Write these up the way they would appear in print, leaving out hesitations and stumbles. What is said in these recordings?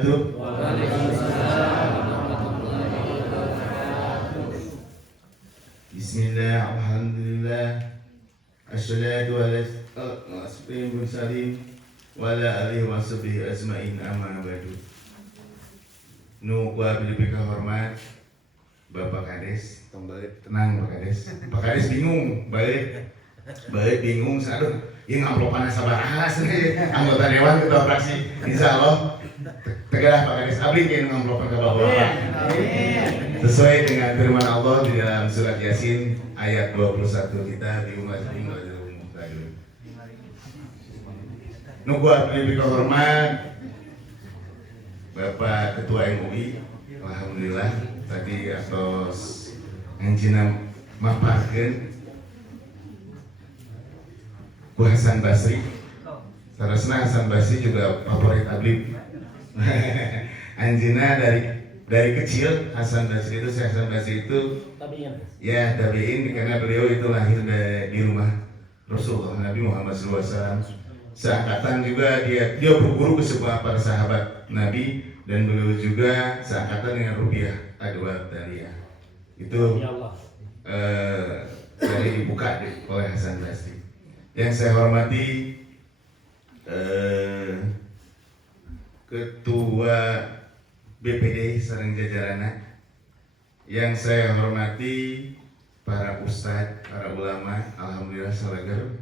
wabarakatuh. Bismillah, alhamdulillah, assalatu ala asfin mursalin wa ala alihi wa sahbihi ajma'in, amma ba'du. Nu gua pilih hormat Bapak Kades, tenang Pak Kades. Pak Kades bingung, balik bingung, aduh, ini amplopan sabaraha sih, anggota dewan ketua fraksi, insya Allah tegalah Pak Kades, abdi yang amplopan ke Bapak. Sesuai dengan firman Allah di dalam surat Yasin ayat 21 kita di umat Muhtadun. Nu gua pilih hormat Bapak Ketua MUI, alhamdulillah tadi atas anjina maparkeun ku Hasan Basri. Sarasna Hasan Basri juga favorit abdi. Anjina dari kecil Hasan Basri itu, Hasan Basri itu ya tabiin karena beliau itu lahir di rumah Rasulullah Nabi Muhammad SAW. Seangkatan juga dia berguru ke semua para sahabat Nabi, dan beliau juga seangkatan dengan Rubiah Adwa Daliyah. Itu dari dibuka oleh Hasan Basri. Yang saya hormati Ketua BPD sareng jajaranna, yang saya hormati para ustadz, para ulama, alhamdulillah salagar.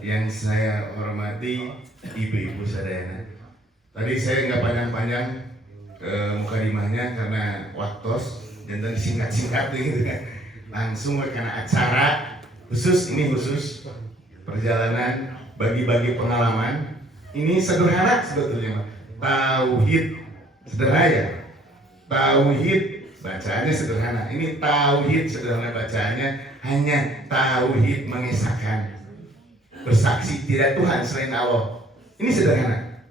Yang saya hormati ibu-ibu sadayana. Tadi saya nggak panjang-panjang mukadimahnya karena waktos dan tadi singkat-singkat gitu kan. Langsung karena acara khusus perjalanan bagi-bagi pengalaman. Ini sederhana sebetulnya, tauhid sederhana ya. Tauhid bacaannya sederhana. Ini tauhid sederhana bacaannya, hanya tauhid mengesahkan, bersaksi tidak Tuhan selain Allah. Ini sederhana.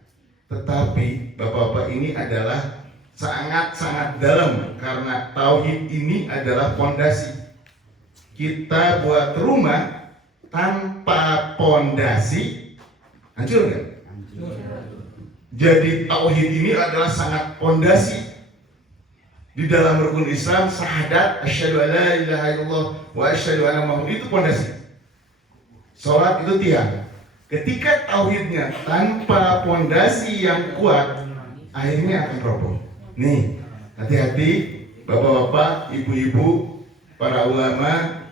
Tetapi Bapak-bapak, ini adalah sangat-sangat dalam, karena tauhid ini adalah fondasi. Kita buat rumah tanpa fondasi hancur nggak? Jadi tauhid ini adalah sangat fondasi. Di dalam rukun Islam syahadat asyhadu alla ilaha illallah wa asyhadu anna muhammadar itu fondasi. Salat itu tiang. Ketika tauhidnya tanpa fondasi yang kuat, akhirnya akan roboh. Nih, hati-hati bapak-bapak, ibu-ibu, para ulama,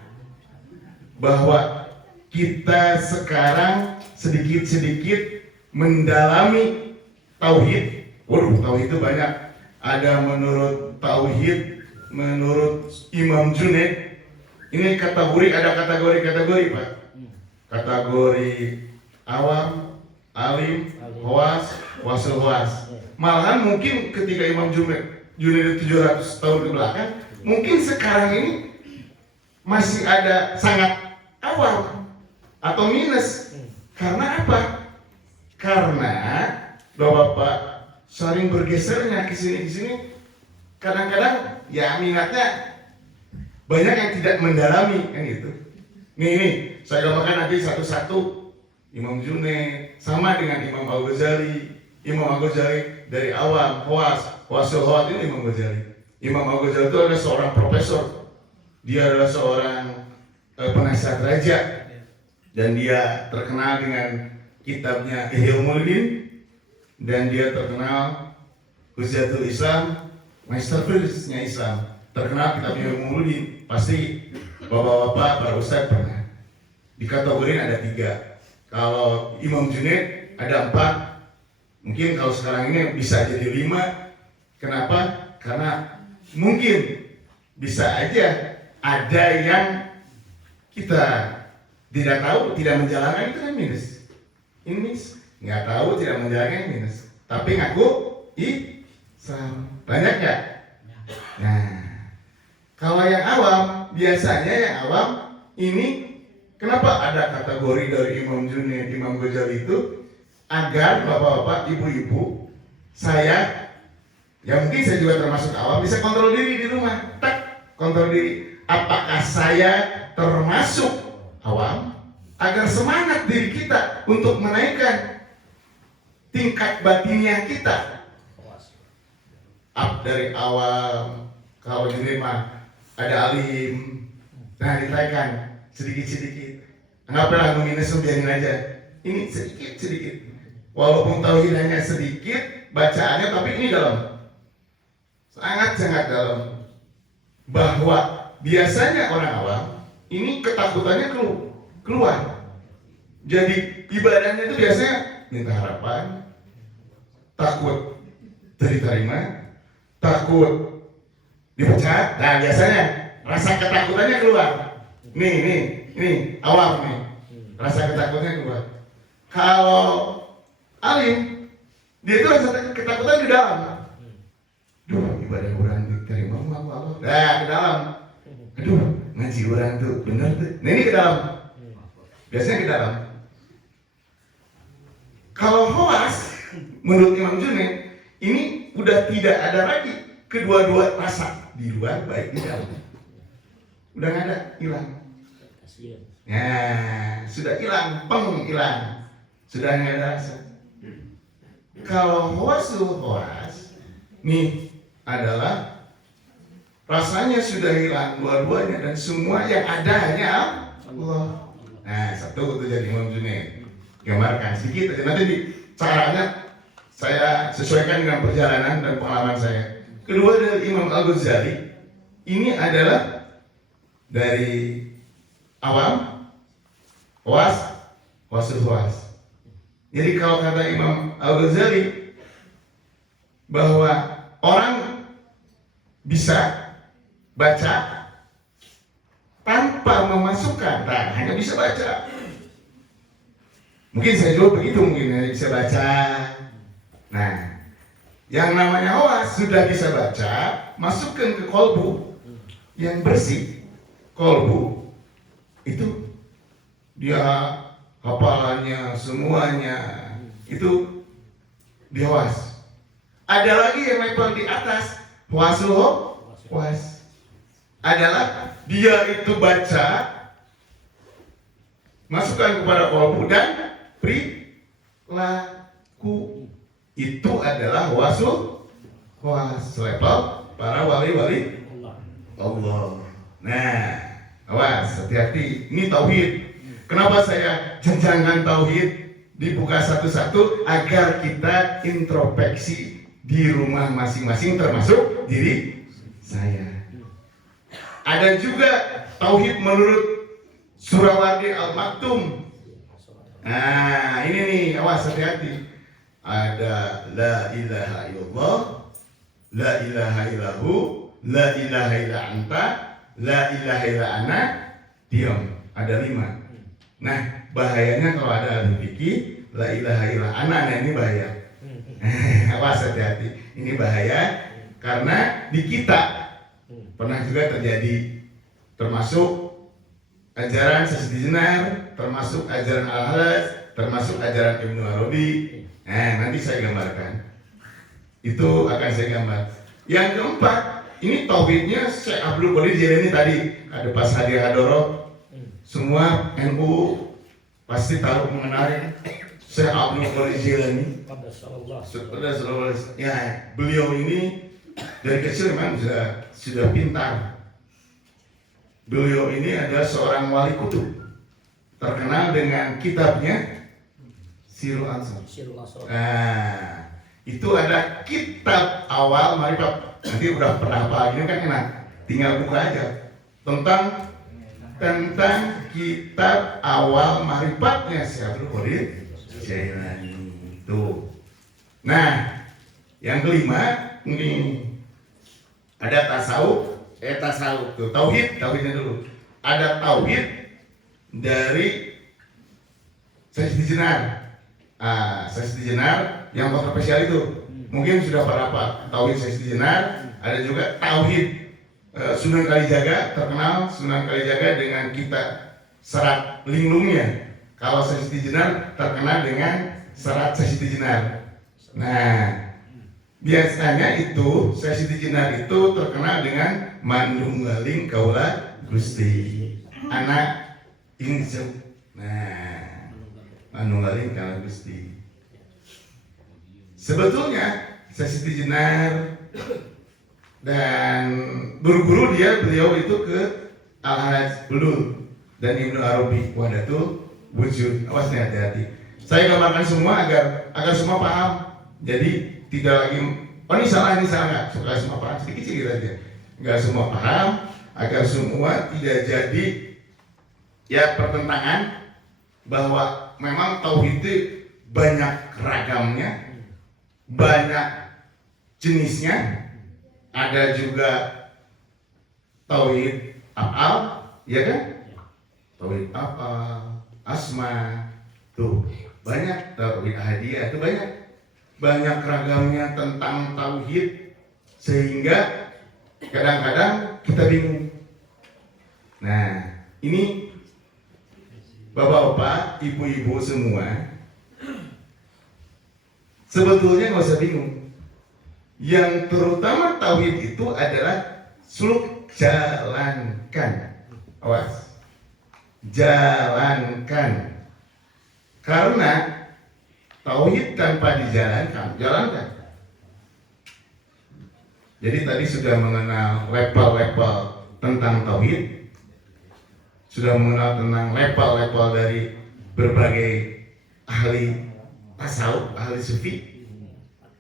bahwa kita sekarang sedikit-sedikit mendalami tauhid. Waduh, tauhid itu banyak. Ada menurut tauhid, menurut Imam Junaid. Ini kategori, ada kategori Pak. Kategori awam, alim, khawas, wasul khawas. Malahan mungkin ketika Imam Junaid 700 tahun ke belakang, mungkin sekarang ini masih ada sangat awam atau minus. Karena apa? Karena bapak-bapak sering bergesernya ke sini. Kadang-kadang ya minatnya banyak yang tidak mendalami kan gitu. Nih, saya gambarkan nanti satu-satu. Imam Junaid sama dengan Imam Al-Ghazali. Imam Al-Ghazali dari awam, wasul khawat ini Imam Ghazali. Imam Al-Ghazali itu adalah seorang profesor. Dia adalah seorang penasihat raja, dan dia terkenal dengan kitabnya Ihya Ulumuddin, dan dia terkenal Hujjatul Islam, masterpiece-nya Islam. Terkenal kitabnya Ihya Ulumuddin. Pasti bapak-bapak, para ustadz pernah. Di kategori ada 3. Kalau Imam Junaid ada 4. Mungkin kalau sekarang ini bisa jadi 5. Kenapa? Karena mungkin bisa aja ada yang kita tidak tahu, tidak menjalankan, itu kan minus. Ini minus. Nggak tahu, tidak menjalankan, minus. Tapi ngaku Islam. Banyak nggak? Nah, kalau yang awam, biasanya yang awam ini, kenapa ada kategori dari Imam Junaid, Imam Ghazali itu, agar bapak-bapak, ibu-ibu, saya, ya mungkin saya juga termasuk awam, bisa kontrol diri di rumah. Kontrol diri. Apakah saya termasuk awam? Agar semangat diri kita untuk menaikkan tingkat batiniah kita, dari awal. Kalau diterima ada alim, nah ditaikkan sedikit-sedikit. Anggaplah minus biarin aja. Ini sedikit-sedikit. Walaupun tauhid hanya sedikit bacaannya, tapi ini dalam, sangat-sangat dalam. Bahwa biasanya orang awam ini ketakutannya keluar. Jadi ibadahnya itu biasanya minta harapan, takut diterima, takut dipecat. Nah biasanya rasa ketakutannya keluar. Nih awam nih, rasa ketakutannya keluar. Kalau alim, dia itu rasa ketakutan di dalam. Duh, ibadah orang diterima sama Allah. Nah, ke dalam. Aduh, ngaji orang tuh bener tuh. Nah ini ke dalam. Biasanya ke dalam. Kalau khawas, menurut Imam Junaid, ini udah tidak ada lagi kedua-dua rasa, di luar baik di dalam. Udah nggak ada, hilang. Nah, sudah hilang, hilang. Sudah nggak ada rasa. Kalau khawas, nih adalah rasanya sudah hilang dua-duanya dan semua yang ada hanya Allah. Nah, satu itu jadi Imam Junaid. Gambarkan sedikit aja, nanti di caranya saya sesuaikan dengan perjalanan dan pengalaman saya. Kedua dari Imam Al-Ghazali, ini adalah dari awam, wasul khawas. Jadi kalau kata Imam Al-Ghazali bahwa orang bisa baca tanpa memasukkan, nah hanya bisa baca. Mungkin saya juga begitu, mungkin hanya bisa baca. Nah, yang namanya khawas sudah bisa baca, masukkan ke kolbu yang bersih. Kolbu itu dia hafalannya semuanya itu dihawas. Ada lagi yang level di atas, was. Adalah dia itu baca, masukkan kepada kolbu dan perilaku. Itu adalah was level para wali-wali Allah. Nah, awas, hati-hati. Ini tauhid. Kenapa saya jenjangkan tauhid dibuka satu-satu agar kita introspeksi di rumah masing-masing, termasuk diri saya. Ada juga tauhid menurut Surawardi Al-Maktum. Nah, ini nih, awas, hati-hati. Ada la ilaha illallah, la ilaha illahu, la ilaha illa anta, la ilaha illa ana, diam. Ada 5. Nah, bahayanya kalau ada ahli fikih, la ilaha illa ana, nah ini bahaya. Awas, hati-hati. Ini bahaya karena di kita pernah juga terjadi, termasuk ajaran Syaikh Jenar, termasuk ajaran Al-Halas, termasuk ajaran Ibnu Arabi. Nah, nanti saya gambarkan. Itu akan saya gambar. Yang keempat, ini tauhidnya Syekh Abdul Qadir Jailani tadi. Ada Pas Hadi Hadoro. Semua NU pasti tahu mengenai Syekh Abdul Qadir Jailani. Ya, beliau ini dari kecil memang sudah pintar. Beliau ini adalah seorang wali kutub, terkenal dengan kitabnya Sirul Ansor. Nah, itu ada kitab awal marifat. Nanti udah pernah apa ini kan enak, tinggal buka aja tentang kitab awal marifatnya Syekh Abdul Qadir Jailani itu. Nah, yang kelima ini ada tasawuf tuh, tauhidnya dulu. Ada tauhid dari Syekh Jenar. Syekh Jenar yang kontroversial itu mungkin sudah berapa tauhid Syekh Jenar. Ada juga tauhid Sunan Kalijaga, terkenal Sunan Kalijaga dengan kita serat linglungnya. Kalau Syekh Jenar terkenal dengan serat Syekh Jenar. Nah, biasanya itu Syekh Jenar itu terkenal dengan Manunggaling Kaula Gusti, anak Injil. Nah, Manunggaling Kaula Gusti. Sebetulnya Syekh Jenar dan buru-buru beliau itu ke Al-Hajj Ulul dan Ibnu Arabi Wahdatul Wujud. Awas nih, hati-hati. Saya gambarkan semua agar semua paham. Jadi tidak lagi ini salah nggak, suka semua paham, sedikit aja. Nggak semua paham, agar semua tidak jadi ya pertentangan, bahwa memang tauhid itu banyak ragamnya, banyak jenisnya. Ada juga tauhid af'al, ya kan? Tauhid af'al, asma, tuh banyak. Tauhid ahadiyah itu banyak ragamnya tentang tauhid, sehingga kadang-kadang kita bingung. Nah, ini bapak-bapak, ibu-ibu semua, sebetulnya nggak usah bingung. Yang terutama tauhid itu adalah suluk, jalankan. Awas, jalankan. Karena tauhid tanpa jalankan. Jadi tadi sudah mengenal level-level tentang tauhid, sudah mengenal tentang level-level dari berbagai ahli tasawuf, ahli sufi,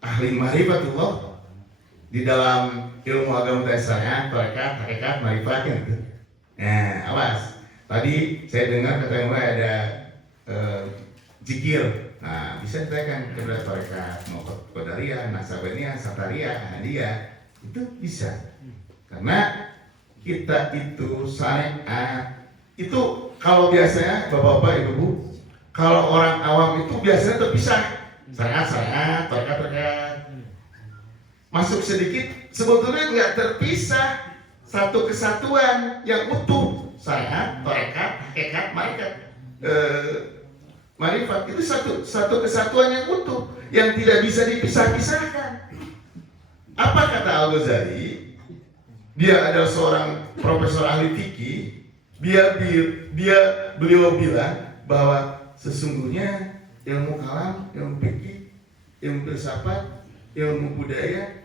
ahli ma'rifatullah di dalam ilmu agama tasawuf, tarekat, hakikat, ma'rifat gitu. Nah, awas. Tadi saya dengar katanya ada zikir. Nah, bisa ditekan kepada tarekat, mau qadariyah, nasabaniyah, satariyah, ahadiyah. Itu bisa. Karena kita itu syariat itu, kalau biasanya bapak-bapak, ibu-ibu, kalau orang awam itu biasanya terpisah. Syariat, tarekat. Masuk sedikit, sebetulnya nggak terpisah, satu kesatuan yang utuh. Syariat, tarekat, hakikat, ma'rifat itu satu kesatuan yang utuh, yang tidak bisa dipisah-pisahkan. Apa kata Al-Ghazali? Dia adalah seorang profesor ahli fikih. Beliau bilang bahwa sesungguhnya ilmu kalam, ilmu fikih, ilmu filsafat, ilmu budaya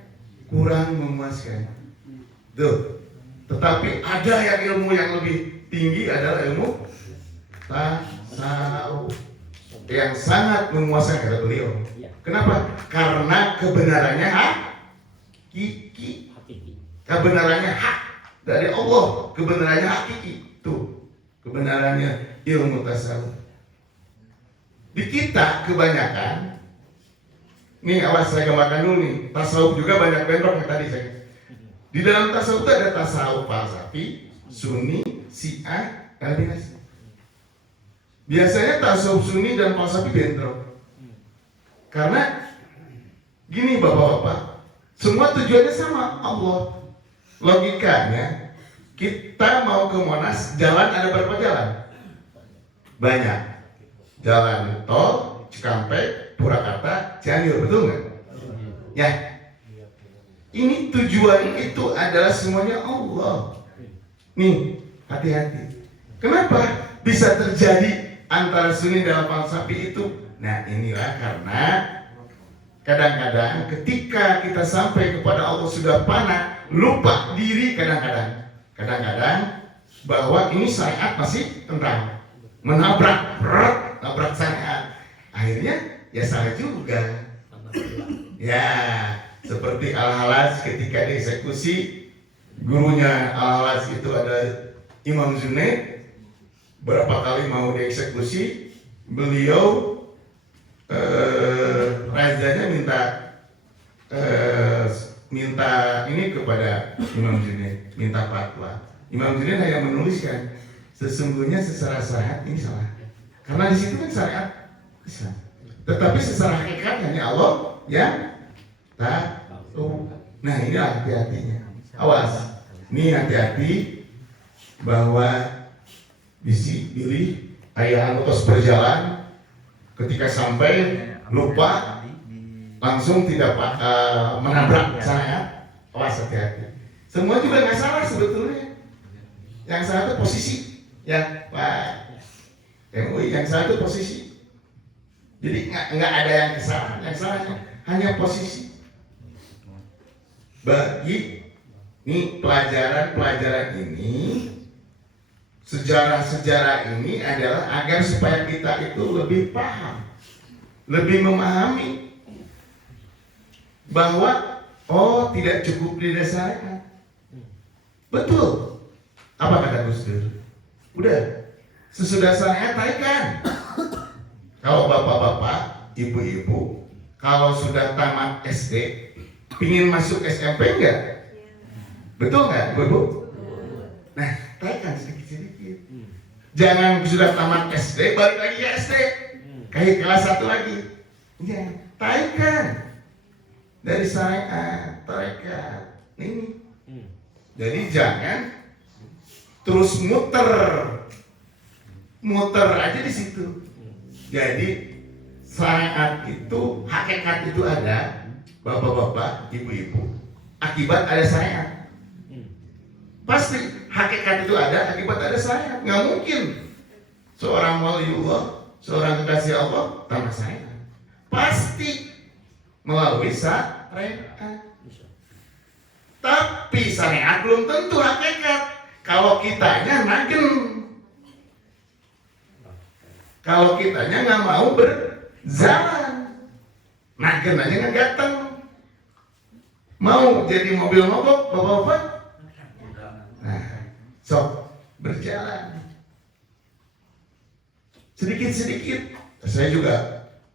kurang memuaskan. Tuh. Tetapi ada yang ilmu yang lebih tinggi adalah ilmu tasawuf yang sangat memuaskan, kata beliau. Kenapa? Karena kebenarannya hakiki. Kebenarannya hak dari Allah, kebenarannya hakiki. Tuh, kebenarannya ilmu tasawuf. Di kita kebanyakan, nih awas saya gambarkan dulu nih, tasawuf juga banyak bentrok yang tadi saya. Di dalam tasawuf itu ada tasawuf falsafi, sunni, syiah, Hanafi. Biasanya tasawuf sunni dan falsafi bentrok. Karena gini bapak-bapak, semua tujuannya sama, Allah. Logikanya, kita mau ke Monas, jalan ada berapa jalan? Banyak. Jalan tol, Cikampek, Purwakarta, Cianjur, betul nggak? Ya. Ini tujuan itu adalah semuanya Allah. Nih, hati-hati. Kenapa bisa terjadi antara sunni dan falsafi itu? Nah, inilah karena kadang-kadang ketika kita sampai kepada Allah sudah fana, lupa diri kadang-kadang bahwa ini syariat masih tentang menabrak syariat. Akhirnya ya salah juga. Ya, seperti Al-Halaj ketika dieksekusi, gurunya Al-Halaj itu ada Imam Junaid. Berapa kali mau dieksekusi, beliau rajanya minta ini kepada Imam Junaid, minta fatwa. Imam Junaid hanya menuliskan sesungguhnya secara syariat ini salah, karena di situ kan syariat Islam. Tetapi secara hakikat hanya Allah yang tahu. Nah, ini hati-hatinya. Awas, ini hati-hati bahwa pilih ayah terus berjalan, ketika sampai lupa langsung tidak menabrak syariat. Awas, hati-hati. Semua juga nggak salah sebetulnya. Yang salah itu posisi, ya Pak MUI, yang salah itu posisi. Jadi nggak ada yang kesalahan, yang salahnya hanya posisi. Bagi Nih pelajaran-pelajaran ini, sejarah-sejarah ini adalah agar supaya kita itu lebih paham, lebih memahami bahwa oh tidak cukup didasarkan. Betul. Apa kata Gus Dur? Udah, sesudah saya taikan. Kalau bapak-bapak, ibu-ibu, kalau sudah tamat SD, pingin masuk SMP enggak? Betul nggak, Bu? Nah, taikan sedikit-sedikit. Jangan sudah tamat SD, balik lagi ke SD. Kayak kelas 1 lagi. Ya, taikan. Dari syariat, tarekat. Ini. Jadi jangan terus muter aja di situ. Jadi syariat itu, hakikat itu ada, bapak-bapak, ibu-ibu. Akibat ada syariat. Pasti hakikat itu ada, akibat ada syariat. Nggak mungkin seorang waliullah, seorang kekasih Allah tanpa syariat. Pasti melalui syariat. Tapi syariat belum tentu hakikat. Kalau kitanya nagen, kalau kitanya nggak mau berjalan, nagen aja nggak datang. Mau jadi mobil mogok, bapak-bapak? Nah, sok berjalan. Sedikit-sedikit. Saya juga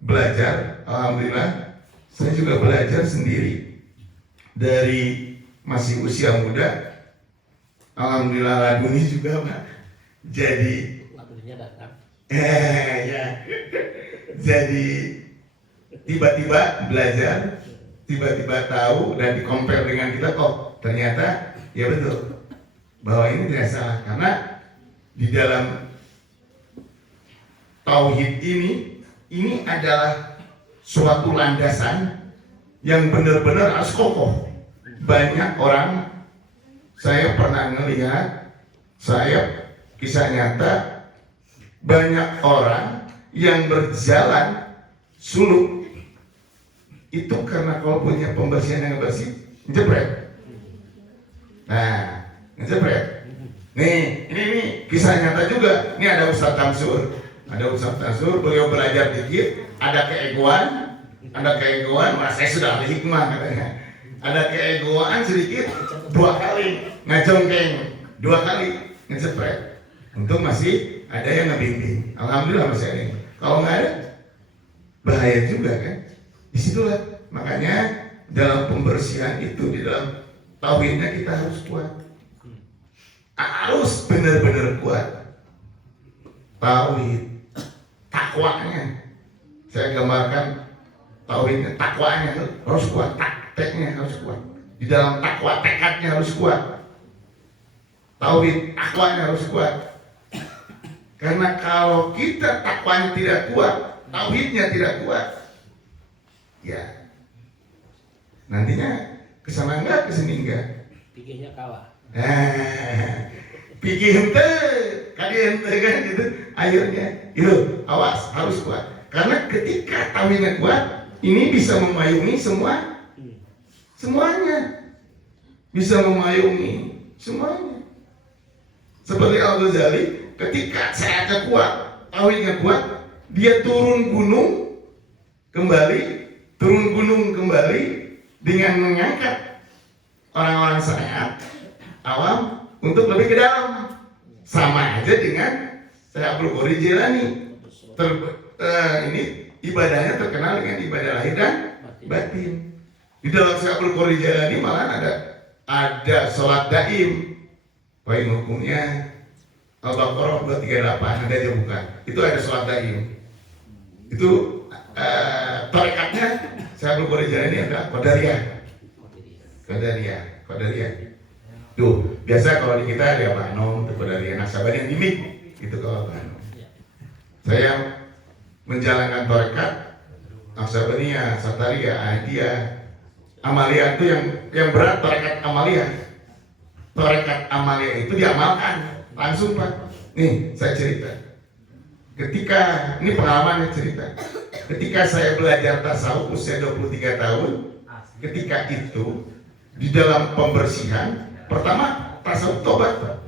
belajar, alhamdulillah. Saya juga belajar sendiri dari masih usia muda. Alhamdulillah laduni juga, Pak. Jadi laduninya datang. Ya. Jadi tiba-tiba belajar, tiba-tiba tahu dan di-compare dengan kita, kok ternyata ya betul bahwa ini tidak salah, karena di dalam tauhid ini adalah suatu landasan yang benar-benar harus kokoh. Banyak orang, saya pernah melihat, saya kisah nyata, banyak orang yang berjalan suluk itu karena kalau punya pembersihan yang bersih, jebret. Nah, jebret. Nih, ini kisah nyata juga. Ini ada Ustaz Tamsur. Ada Ustaz Tamsur, beliau belajar dikit, ada keegoan, wah saya sudah ahli hikmah katanya. Ada keegoan sedikit, 2 kali ngajongkeng, 2 kali ngejepret. Untuk masih ada yang ngebimbing. Alhamdulillah masih ada. Kalau nggak ada, bahaya juga kan. Disitulah makanya dalam pembersihan itu, di dalam tauhidnya kita harus kuat. Harus benar-benar kuat. Tauhid, takwanya. Saya gambarkan tauhidnya, takwanya harus kuat, takteknya harus kuat. Di dalam takwa, tekadnya harus kuat. Tauhid, takwanya harus kuat. Karena kalau kita takwanya tidak kuat, tauhidnya tidak kuat, ya nantinya kesana enggak, kesini enggak. Pikirnya kalah. Pikir ente, kalian kan gitu. Akhirnya, itu awas, harus kuat. Karena ketika tauhidnya kuat, ini bisa memayungi semuanya. Bisa memayungi semuanya. Seperti Al-Ghazali, ketika saya kuat, tauhidnya kuat, dia turun gunung kembali dengan mengangkat orang-orang syariat awam untuk lebih ke dalam. Sama aja dengan saya Abdul Qadir Jilani. Ini ibadahnya terkenal dengan ibadah lahir dan batin. Di dalam saya Abdul Qadir Jilani malah ada sholat daim. Poin hukumnya Al-Baqarah 238, ada aja bukan? Itu ada sholat daim. Itu tarekatnya saya Abdul Qadir Jilani adalah Qadariyah. Tuh, biasa kalau di kita ada Pak Anom, Qadariyah Naksabandi yang gimmick, itu kalau Pak Anom. Saya menjalankan tarekat Naksabaniyah, Satariyah, Ahadiyah, Amaliyah itu yang berat tarekat Amaliyah. Tarekat Amaliyah itu diamalkan langsung, Pak. Nih, saya cerita. Ketika, ini pengalaman cerita. Ketika saya belajar tasawuf usia 23 tahun, ketika itu di dalam pembersihan Pertama, tasawuf tobat.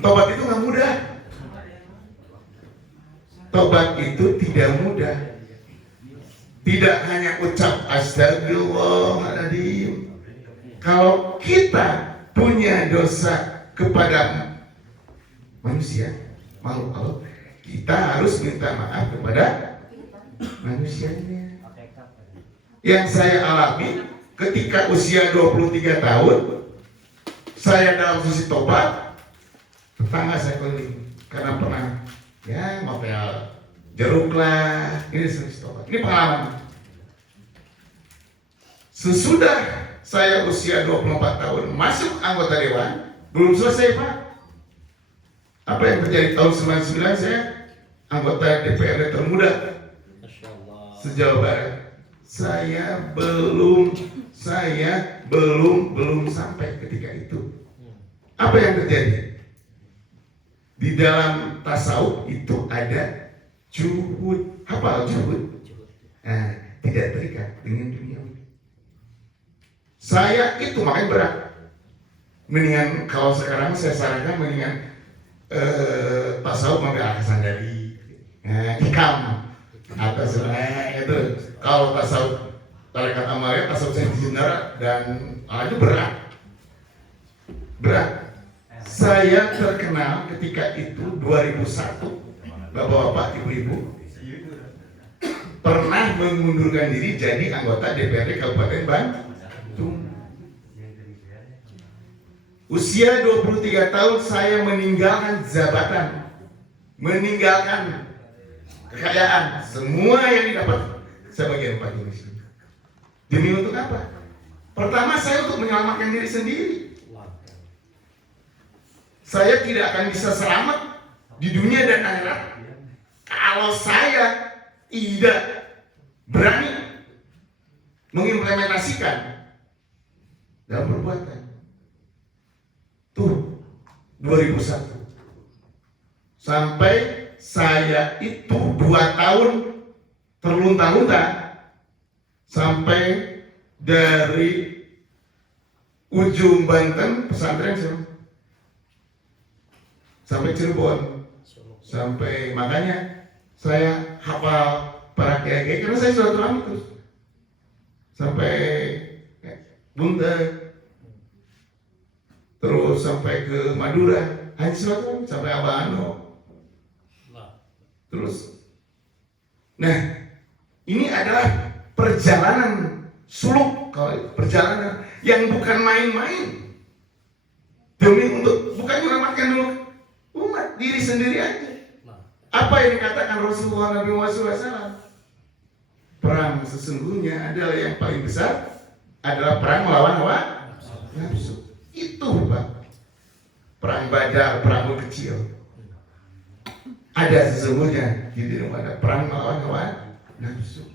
Tobat itu nggak mudah. Tobat itu tidak mudah. Tidak hanya ucap astagfirullahaladzim. Kalau kita punya dosa kepada manusia, makhluk Allah, kita harus minta maaf kepada manusianya. Yang saya alami ketika usia 23 tahun, saya dalam sisi tobat, tetangga saya keliling karena pernah ya ngopel jeruk lah, ini sisi tobat. Ini pengalaman. Sesudah saya usia 24 tahun masuk anggota dewan, belum selesai Pak. Apa yang terjadi tahun 99, saya anggota DPRD termuda se-Jawa Barat. Saya belum sampai ketika itu. Apa yang terjadi? Di dalam tasawuf itu ada juhud. Apa juhud? Nah, tidak terikat dengan dunia. Saya itu makanya berat. Mendingan kalau sekarang saya sarankan mendingan tasawuf mengambil akasan dari hikam atas itu. Kalau tasawuf tarekat amaliyah, tasawuf sentinera dan itu berat. Saya terkenal ketika itu 2001, bapak-bapak, ibu-ibu pernah mengundurkan diri jadi anggota DPRD Kabupaten Bandung. Usia 23 tahun saya meninggalkan jabatan, meninggalkan kekayaan, semua yang didapat sebagai bupati miskin. Demi untuk apa? Pertama, saya untuk menyelamatkan diri sendiri. Saya tidak akan bisa selamat di dunia dan akhirat kalau saya tidak berani mengimplementasikan dalam perbuatan. Tuh, 2001. Sampai saya itu 2 tahun terlunta-lunta sampai dari ujung Banten pesantren sampai Cirebon, sampai makanya saya hafal para kiai karena saya silaturahmi terus sampai Bunda, terus sampai ke Madura, hanya silaturahmi sampai Abano. Terus, nah ini adalah perjalanan suluk, kalau perjalanan yang bukan main-main, demi untuk bukan menyelamatkan dulu umat diri sendiri aja. Apa yang dikatakan Rasulullah Nabi SAW? Perang sesungguhnya adalah yang paling besar adalah perang melawan hawa nafsu. Itu Pak. Perang Badar, perang kecil. Ada sesungguhnya di dalam ada perang melawan hawa nafsu.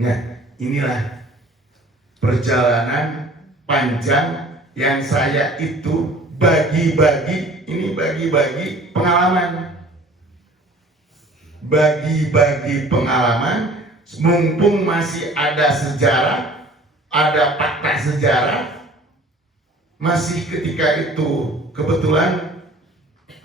Nah, inilah perjalanan panjang yang saya itu bagi-bagi pengalaman. Bagi-bagi pengalaman, mumpung masih ada sejarah, ada fakta sejarah. Masih ketika itu kebetulan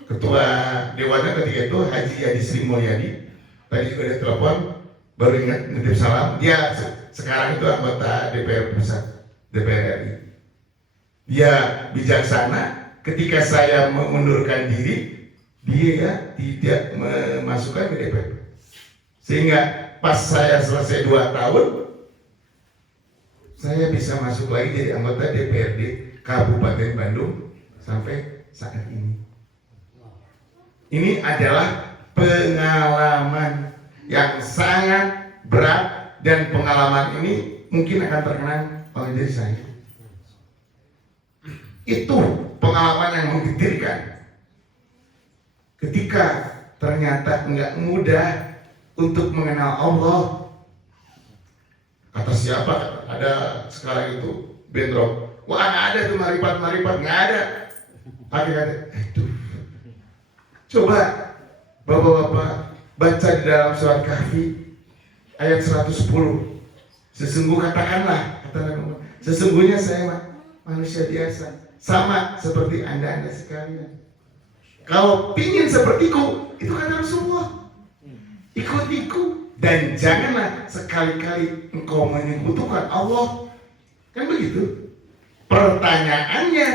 ketua dewannya ketika itu Haji Yadi Sri Mulyadi, tadi juga ada telepon, baru ingat nitip salam. Dia sekarang itu anggota DPR Pusat, DPR RI. Dia bijaksana. Ketika saya mengundurkan diri, dia tidak memasukkan ke DPR. Sehingga pas saya selesai 2 tahun, saya bisa masuk lagi jadi anggota DPRD Kabupaten Bandung sampai saat ini. Ini adalah pengalaman yang sangat berat dan pengalaman ini mungkin akan terkenang oleh diri saya. Itu pengalaman yang menggetirkan. Ketika ternyata nggak mudah untuk mengenal Allah. Kata siapa? Ada sekarang itu bentrok. Wah nggak ada tuh marifat, nggak ada. Akhirnya, coba bapak-bapak baca di dalam surat Kahfi ayat 110. Katakanlah, kata Nabi Muhammad, sesungguhnya saya manusia biasa, sama seperti anda sekalian. Kalau pingin sepertiku, itu kata Rasulullah, ikut-ikut. Dan janganlah sekali-kali engkau menyekutukan Allah. Kan begitu. Pertanyaannya,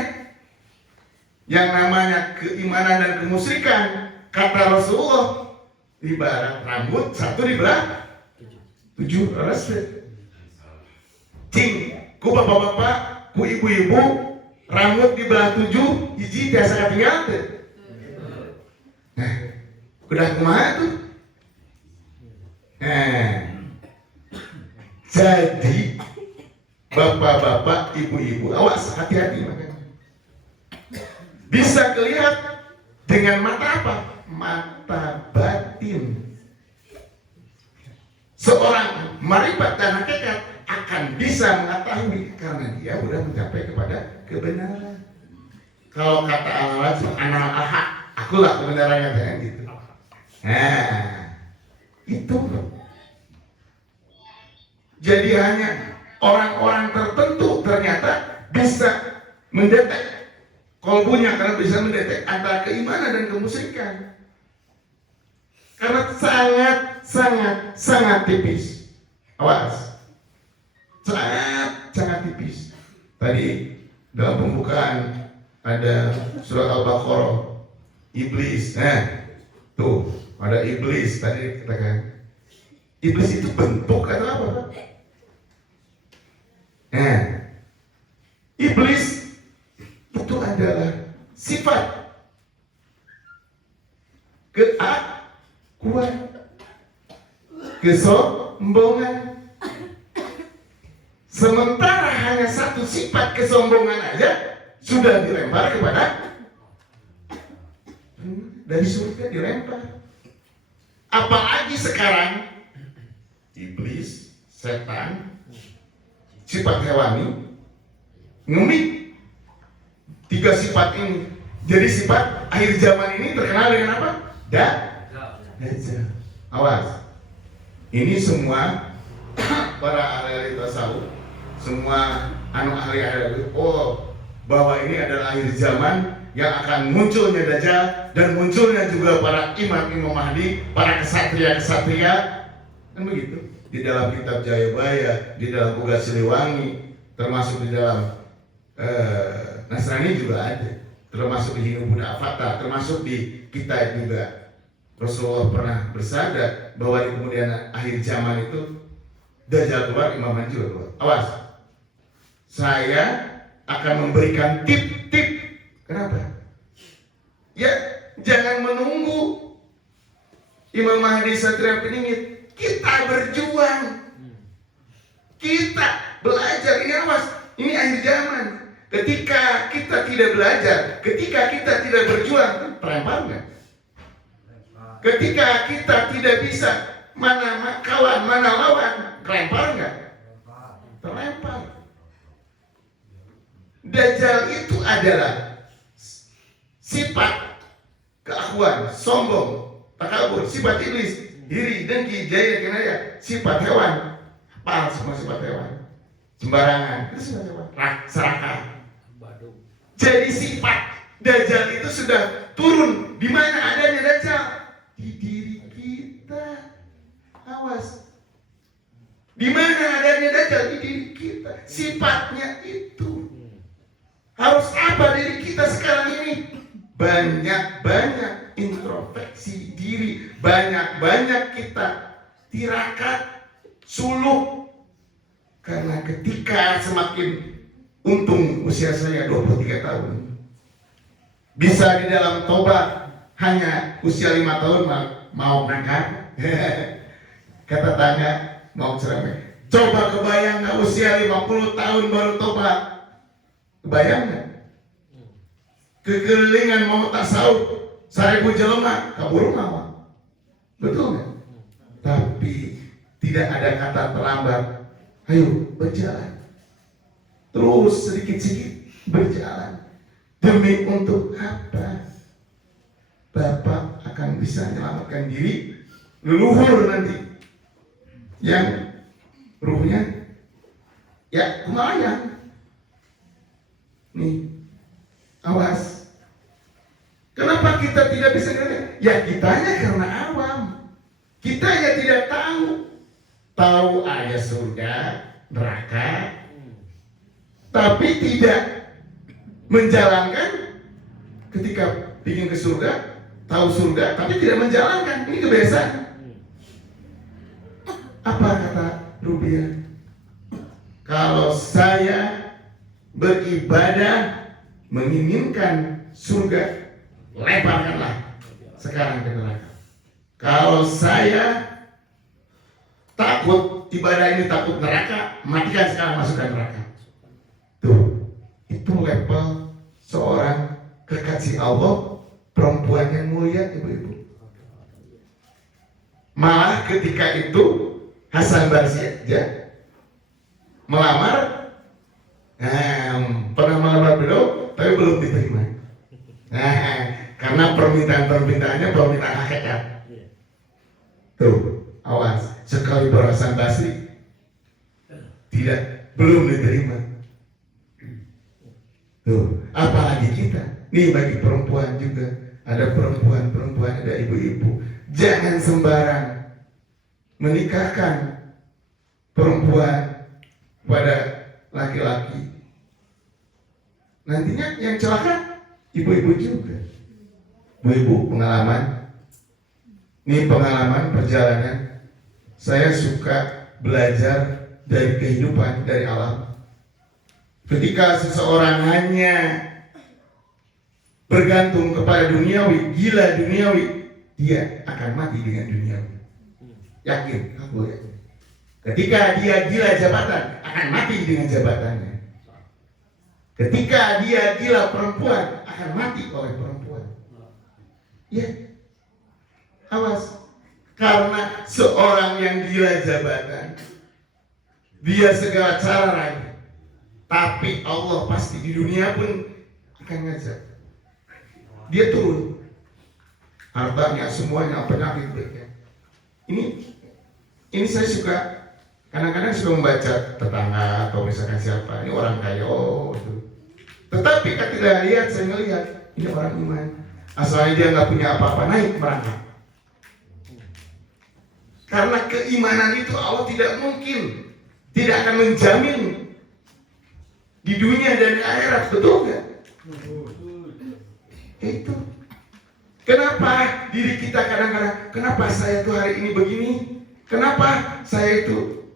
yang namanya keimanan dan kemusyrikan, kata Rasulullah, ibarat rambut satu dibelah 7 ratus. Cing, ku bapak-bapak, ku ibu-ibu, rambut dibelah 7, hiji biasa ketinggalan tuh. Nah, udah kumaha tuh? Nah, jadi bapak-bapak, ibu-ibu, awas, hati-hati makanya. Bisa kelihatan dengan mata apa? Mata batin. Seorang marifat dan hakikat akan bisa mengetahui karena dia sudah mencapai kepada kebenaran. Kalau kata Allah, anak ahak, akulah kebenarannya, kan gitu. Nah, itu. Jadi hanya orang-orang tertentu ternyata bisa mendetek kolbunya, karena bisa mendetek antara keimanan dan kemusyrikan. Karena sangat tipis. Awas. Sangat tipis. Tadi dalam pembukaan ada surat Al-Baqarah, iblis. Nah, tuh ada iblis tadi katakan. Iblis itu bentuk atau apa? Nah, iblis itu adalah sifat keakuan, kesombongan. Sementara hanya satu sifat kesombongan aja sudah dilempar kepada dari surga, dilempar. Apalagi sekarang iblis, setan, sifat hewani, ngumit. 3 sifat ini. Jadi sifat akhir zaman ini terkenal dengan apa? Dajjal. Awas. Ini semua para ahli tasawuf, semua ahli bahwa ini adalah akhir zaman yang akan munculnya Dajjal dan munculnya juga para imam Mahdi, para kesatria. Kan begitu. Di dalam kitab Jayabaya, di dalam Buga Siliwangi, termasuk di dalam Nasrani juga ada, termasuk di Hindu Buddha Avata, termasuk di kita juga. Rasulullah pernah bersabda bahwa di kemudian akhir zaman itu Dajjal keluar, Imam Mahdi juga keluar. Awas, saya akan memberikan tip-tip. Kenapa? Ya, jangan menunggu Imam Mahdi Satria Peningit. Kita berjuang, kita belajar. Ini awas, ini akhir zaman. Ketika kita tidak belajar, ketika kita tidak berjuang, terlempar nggak? Ketika kita tidak bisa mana kawan, mana lawan, terlempar nggak? Terlempar. Dajjal itu adalah sifat keakuan, sombong, takabur, sifat iblis, iri, dengki, jaya, kenaya, sifat hewan. Apa semua sifat hewan? Sembarangan, itu sifat hewan. Serakah. Jadi sifat Dajjal itu sudah turun. Di mana adanya Dajjal? Di diri kita. Awas. Di mana adanya Dajjal? Di diri kita. Sifatnya itu. Harus apa diri kita sekarang ini? Banyak-banyak introspeksi diri. Banyak-banyak kita tirakat, suluk. Karena ketika semakin untung usia saya 23 tahun, bisa di dalam tobat hanya usia 5 tahun mau berangkat. Kata tangga mau ceramah. Coba kebayang nggak usia 50 tahun baru tobat? Kebayang nggak? Kekelilingan mau tasawuf 1000 jelema kabur mau. Betul nggak? Tapi tidak ada kata terlambat. Ayo berjalan. Terus sedikit-sedikit berjalan. Demi untuk apa? Bapak akan bisa menyelamatkan diri leluhur nanti yang ruhnya Ya, kumaha. Nih, awas. Kenapa kita tidak bisa ngerti? Ya kitanya karena awam. Kita ya tidak tahu. Tahu ada surga, neraka, tapi tidak menjalankan. Ketika bikin ke surga, tahu surga, tapi tidak menjalankan. Ini kebiasaan. Apa kata Rubiah? Kalau saya beribadah menginginkan surga, lebarkanlah sekarang ke neraka. Kalau saya takut ibadah ini, takut neraka, matikan sekarang, masukkan neraka. Tuh, itu level seorang kekasih Allah, perempuan yang mulia, ibu-ibu. Malah ketika itu Hasan Basri melamar, pernah melamar beliau, tapi belum diterima. Karena permintaannya permintaan hakikat. Tuh, awas, sekali Hasan Basri belum diterima. Tuh, apalagi kita. Nih bagi perempuan juga, ada perempuan, ada ibu-ibu. Jangan sembarang menikahkan perempuan pada laki-laki. Nantinya yang celaka ibu-ibu juga. Ibu-ibu pengalaman. Ini pengalaman perjalanan. Saya suka belajar dari kehidupan, dari alam. Ketika seseorang hanya bergantung kepada duniawi, gila duniawi, dia akan mati dengan duniawi. Yakin, aku yakin. Ketika dia gila jabatan, akan mati dengan jabatannya. Ketika dia gila perempuan, akan mati oleh perempuan. Ya, awas. Karena seorang yang gila jabatan, dia segala cara raih. Tapi Allah pasti di dunia pun akan ngajak. Dia turun. Hartanya semuanya, penyakit. Ini saya suka, kadang-kadang suka membaca tetangga atau misalkan siapa, ini orang kaya, itu. Tetapi ketika lihat, saya melihat ini orang iman. Asalnya dia nggak punya apa-apa, naik merangkak. Karena keimanan itu Allah tidak mungkin, tidak akan menjamin di dunia dan di akhirat, betul nggak? Itu. Kenapa diri kita kadang-kadang, kenapa saya tuh hari ini begini? Kenapa saya itu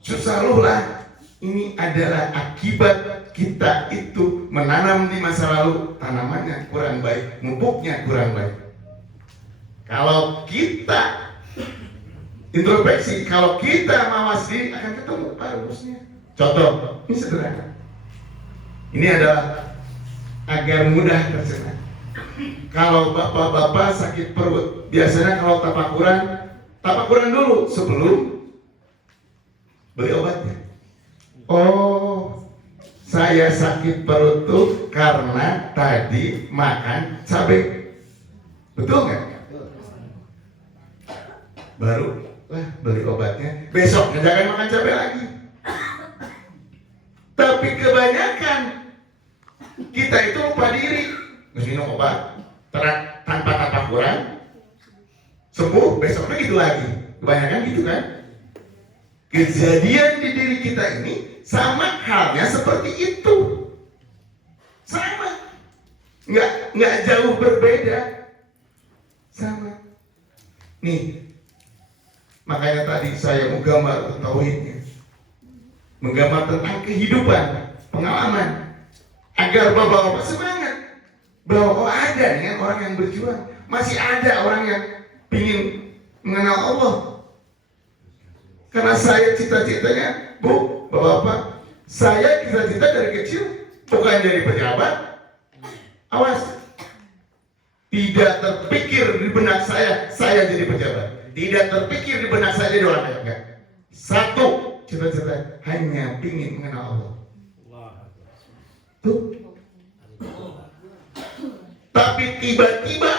susah lulah? Ini adalah akibat kita itu menanam di masa lalu, tanamannya kurang baik, pupuknya kurang baik. Kalau kita introspeksi, kalau kita mawas diri, akan ketemu rumusnya. Contoh, ini sederhana. Ini adalah agar mudah tercerna. Kalau bapak-bapak sakit perut, biasanya kalau tapakuran dulu sebelum beli obatnya. Oh, saya sakit perut tuh karena tadi makan cabai. Betul nggak? Baru beli obatnya. Besoknya jangan makan cabai lagi. Tapi kebanyakan kita itu lupa diri. Minum obat tanpa tapakuran, sembuh, besoknya gitu lagi. Kebanyakan gitu kan. Kejadian di diri kita ini sama halnya seperti itu. Sama. Nggak jauh berbeda. Sama. Nih, makanya tadi saya mau gambar tauhidnya. Menggambar tentang kehidupan, pengalaman. Agar bapak-bapak semangat. Bahwa ada nih orang yang berjuang. Masih ada orang yang ingin mengenal Allah. Karena saya cita-citanya, Bu, Bapak-bapak, saya cita-cita dari kecil bukan jadi pejabat. Awas. Tidak terpikir di benak saya jadi pejabat. Tidak terpikir di benak saya jadi orang kaya. Enggak. Satu cita-cita, hanya ingin mengenal Allah. Tuh. Tapi tiba-tiba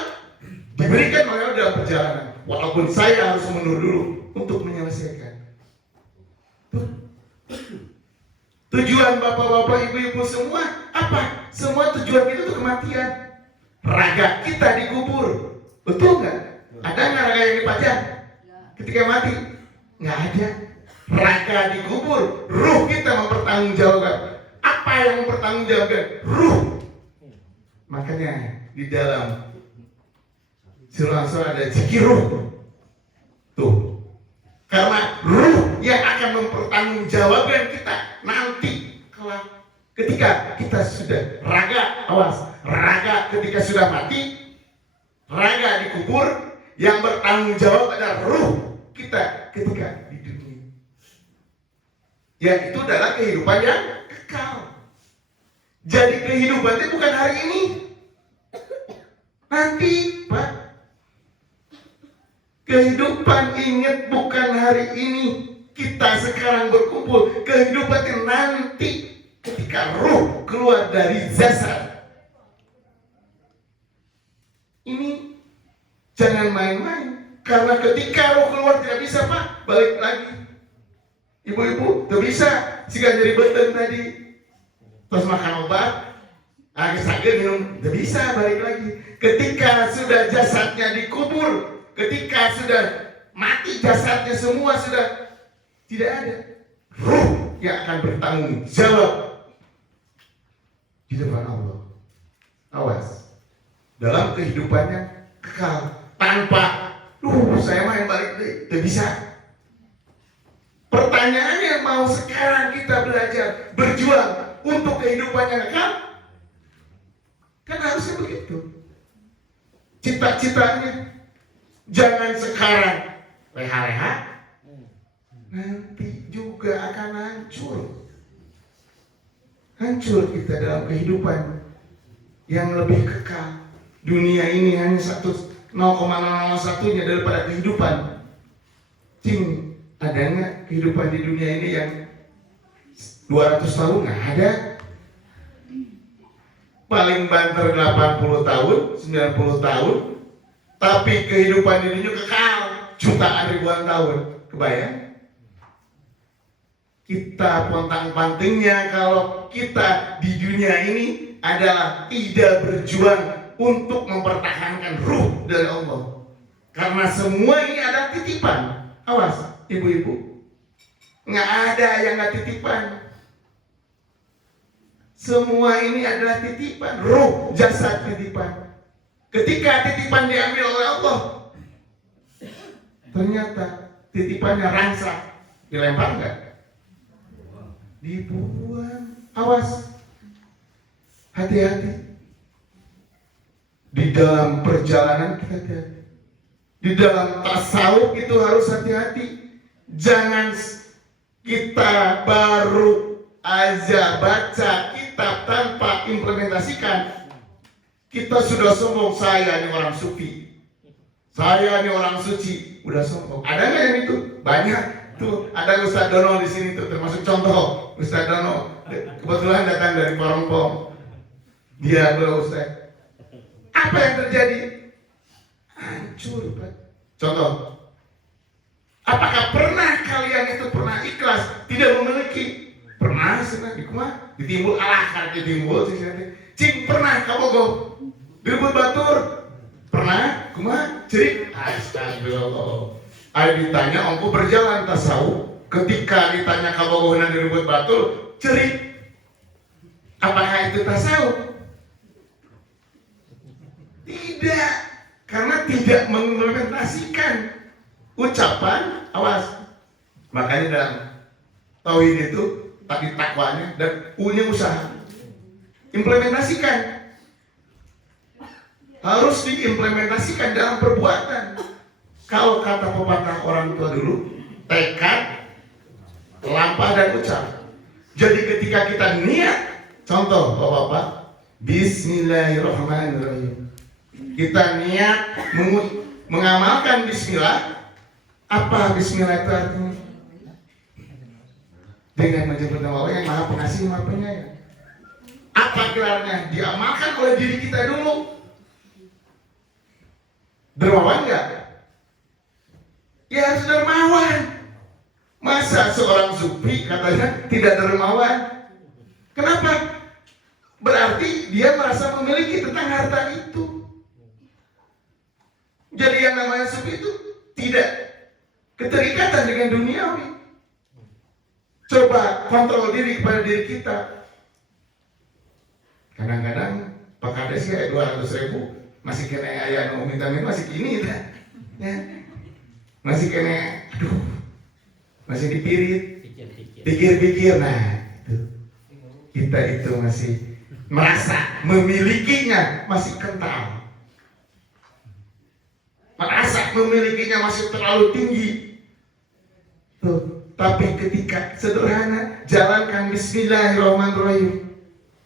diberikan oleh Allah dalam perjalanan. Walaupun saya harus mundur dulu untuk menyelesaikan. Tujuan bapak-bapak, ibu-ibu semua apa? Semua tujuan kita itu kematian. Raga kita dikubur. Betul nggak? Ada nggak raga yang dipajang ketika mati? Nggak ada. Raga dikubur, ruh kita mempertanggungjawabkan. Apa yang mempertanggungjawabkan? Ruh. Makanya di dalam surah Al-Asr ada zikir ruh. Tuh. Karena ruh yang akan mempertanggungjawabkan kita nanti kelak. Ketika kita sudah raga, awas, raga ketika sudah mati, raga dikubur, yang bertanggung jawab adalah ruh kita ketika di dunia. Yaitu dalam kehidupan yang kekal. Jadi kehidupan itu bukan hari ini, nanti, Pak. Kehidupan ingat bukan hari ini. Kita sekarang berkumpul. Kehidupan itu nanti ketika ruh keluar dari jasad. Ini jangan main-main. Karena ketika ruh keluar tidak bisa, Pak, balik lagi. Ibu-ibu, tidak bisa. Jika jadi beten tadi, terus makan obat, agak sakit minum, tidak bisa balik lagi. Ketika sudah jasadnya dikubur, ketika sudah mati jasadnya semua sudah tidak ada, ruh yang akan bertanggung jawab di depan Allah. Awas, dalam kehidupannya kekal tanpa saya main balik deh, tidak bisa. Pertanyaannya, mau sekarang kita belajar berjuang untuk kehidupan yang kekal? Kan harusnya begitu cita-citanya. Jangan sekarang leha-leha, nanti juga akan hancur. Hancur kita dalam kehidupan yang lebih kekal. Dunia ini hanya 0,01-nya daripada kehidupan. Ada nggak kehidupan di dunia ini yang 200 tahun? Nggak ada. Paling banter 80 tahun, 90 tahun. Tapi kehidupan di dunia kekal jutaan ribuan tahun. Kebayang? Kita pontang-pantingnya kalau kita di dunia ini adalah tidak berjuang untuk mempertahankan ruh dari Allah. Karena semua ini ada titipan. Awas, ibu-ibu. Nggak ada yang nggak titipan. Semua ini adalah titipan. Ruh, jasad titipan. Ketika titipan diambil oleh Allah, ternyata titipannya rangsak. Dilempar enggak? Dibuang. Awas. Hati-hati. Di dalam perjalanan kita hati-hati. Di dalam tasawuf itu harus hati-hati. Jangan kita baru aja baca kitab tanpa implementasikan. Kita sudah sombong, saya ini orang sufi, saya ini orang suci, udah sombong. Ada nggak yang itu? Banyak. Tuh ada Ustaz Dono di sini tuh, termasuk contoh Ustaz Dono. Kebetulan datang dari Parongpong. Dia bilang, Ustaz, apa yang terjadi? Hancur, Pak. Contoh. Apakah pernah kalian itu pernah ikhlas tidak memiliki? Pernah senang ditimbul karena ditimbul cing pernah kabogo direbut batur pernah cerik astagfirullah. Ada ditanya ongko berjalan tasawuf, ketika ditanya kabogo nang direbut batur cerik, apakah itu tasawuf? Tidak, karena tidak mengimplementasikan ucapan. Awas, makanya dalam tauhid itu tadi takwanya dan U-nya usaha. Implementasikan. Harus diimplementasikan dalam perbuatan. Kalau kata pepatah orang tua dulu, tekad, lampah dan ucap. Jadi ketika kita niat, contoh Bapak-bapak, Bismillahirrahmanirrahim. Kita niat mengamalkan Bismillah. Apa Bismillah itu artinya? Dengan menyebut nama Allah yang Maha Pengasih, Maha Penyayang. Apa gelarnya? Diamalkan oleh diri kita dulu. Dermawan enggak? Ya harus dermawan. Masa seorang sufi katanya tidak dermawan? Kenapa? Berarti dia merasa memiliki tentang harta itu. Jadi yang namanya sufi itu tidak keterikatan dengan duniawi. Coba kontrol diri kepada diri kita. Kadang-kadang Pak Kades kayak 200.000 masih kena ayah mau minta masih gini ya. Masih kena, aduh, masih dipirit, pikir-pikir. Nah, itu kita itu masih merasa memilikinya masih kental, merasa memilikinya masih terlalu tinggi. Tuh, tapi ketika sederhana, jalankan Bismillahirrahmanirrahim.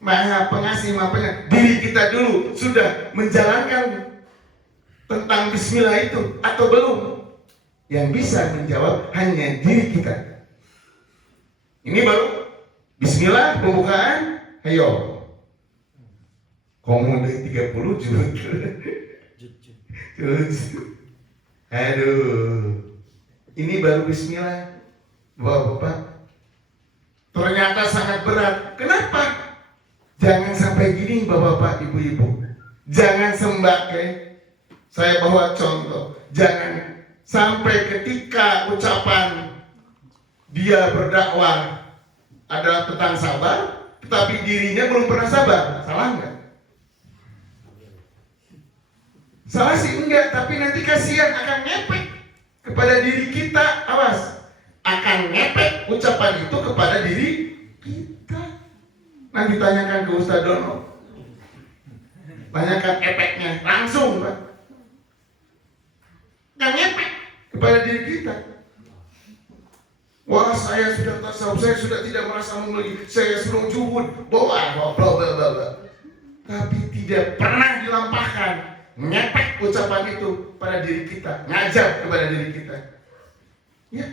Maha pengasih, maha penyayang. Diri kita dulu sudah menjalankan tentang Bismillah itu atau belum? Yang bisa menjawab hanya diri kita. Ini baru Bismillah pembukaan. Ayo. Komo dari 30 jut. Aduh. Ini baru Bismillah. Bapak-bapak. Ternyata sangat berat. Kenapa? Jangan sampai gini bapak-bapak, ibu-ibu. Jangan sembake. Saya bawa contoh. Jangan sampai ketika ucapan dia berdakwah adalah tentang sabar, tetapi dirinya belum pernah sabar. Salah enggak? Salah sih enggak, tapi nanti kasihan akan ngepek kepada diri kita. Awas, akan ngepek ucapan itu kepada diri kita. Nanti tanyakan ke Ustaz Dono, tanyakan efeknya langsung, Pak. Kan ngepek kepada diri kita. Wah, saya sudah tasawuf, saya sudah tidak merasa memiliki, saya sudah juhud, bawa. Tapi tidak pernah dilampahkan ngepek ucapan itu pada diri kita, ngajak kepada diri kita. Ya,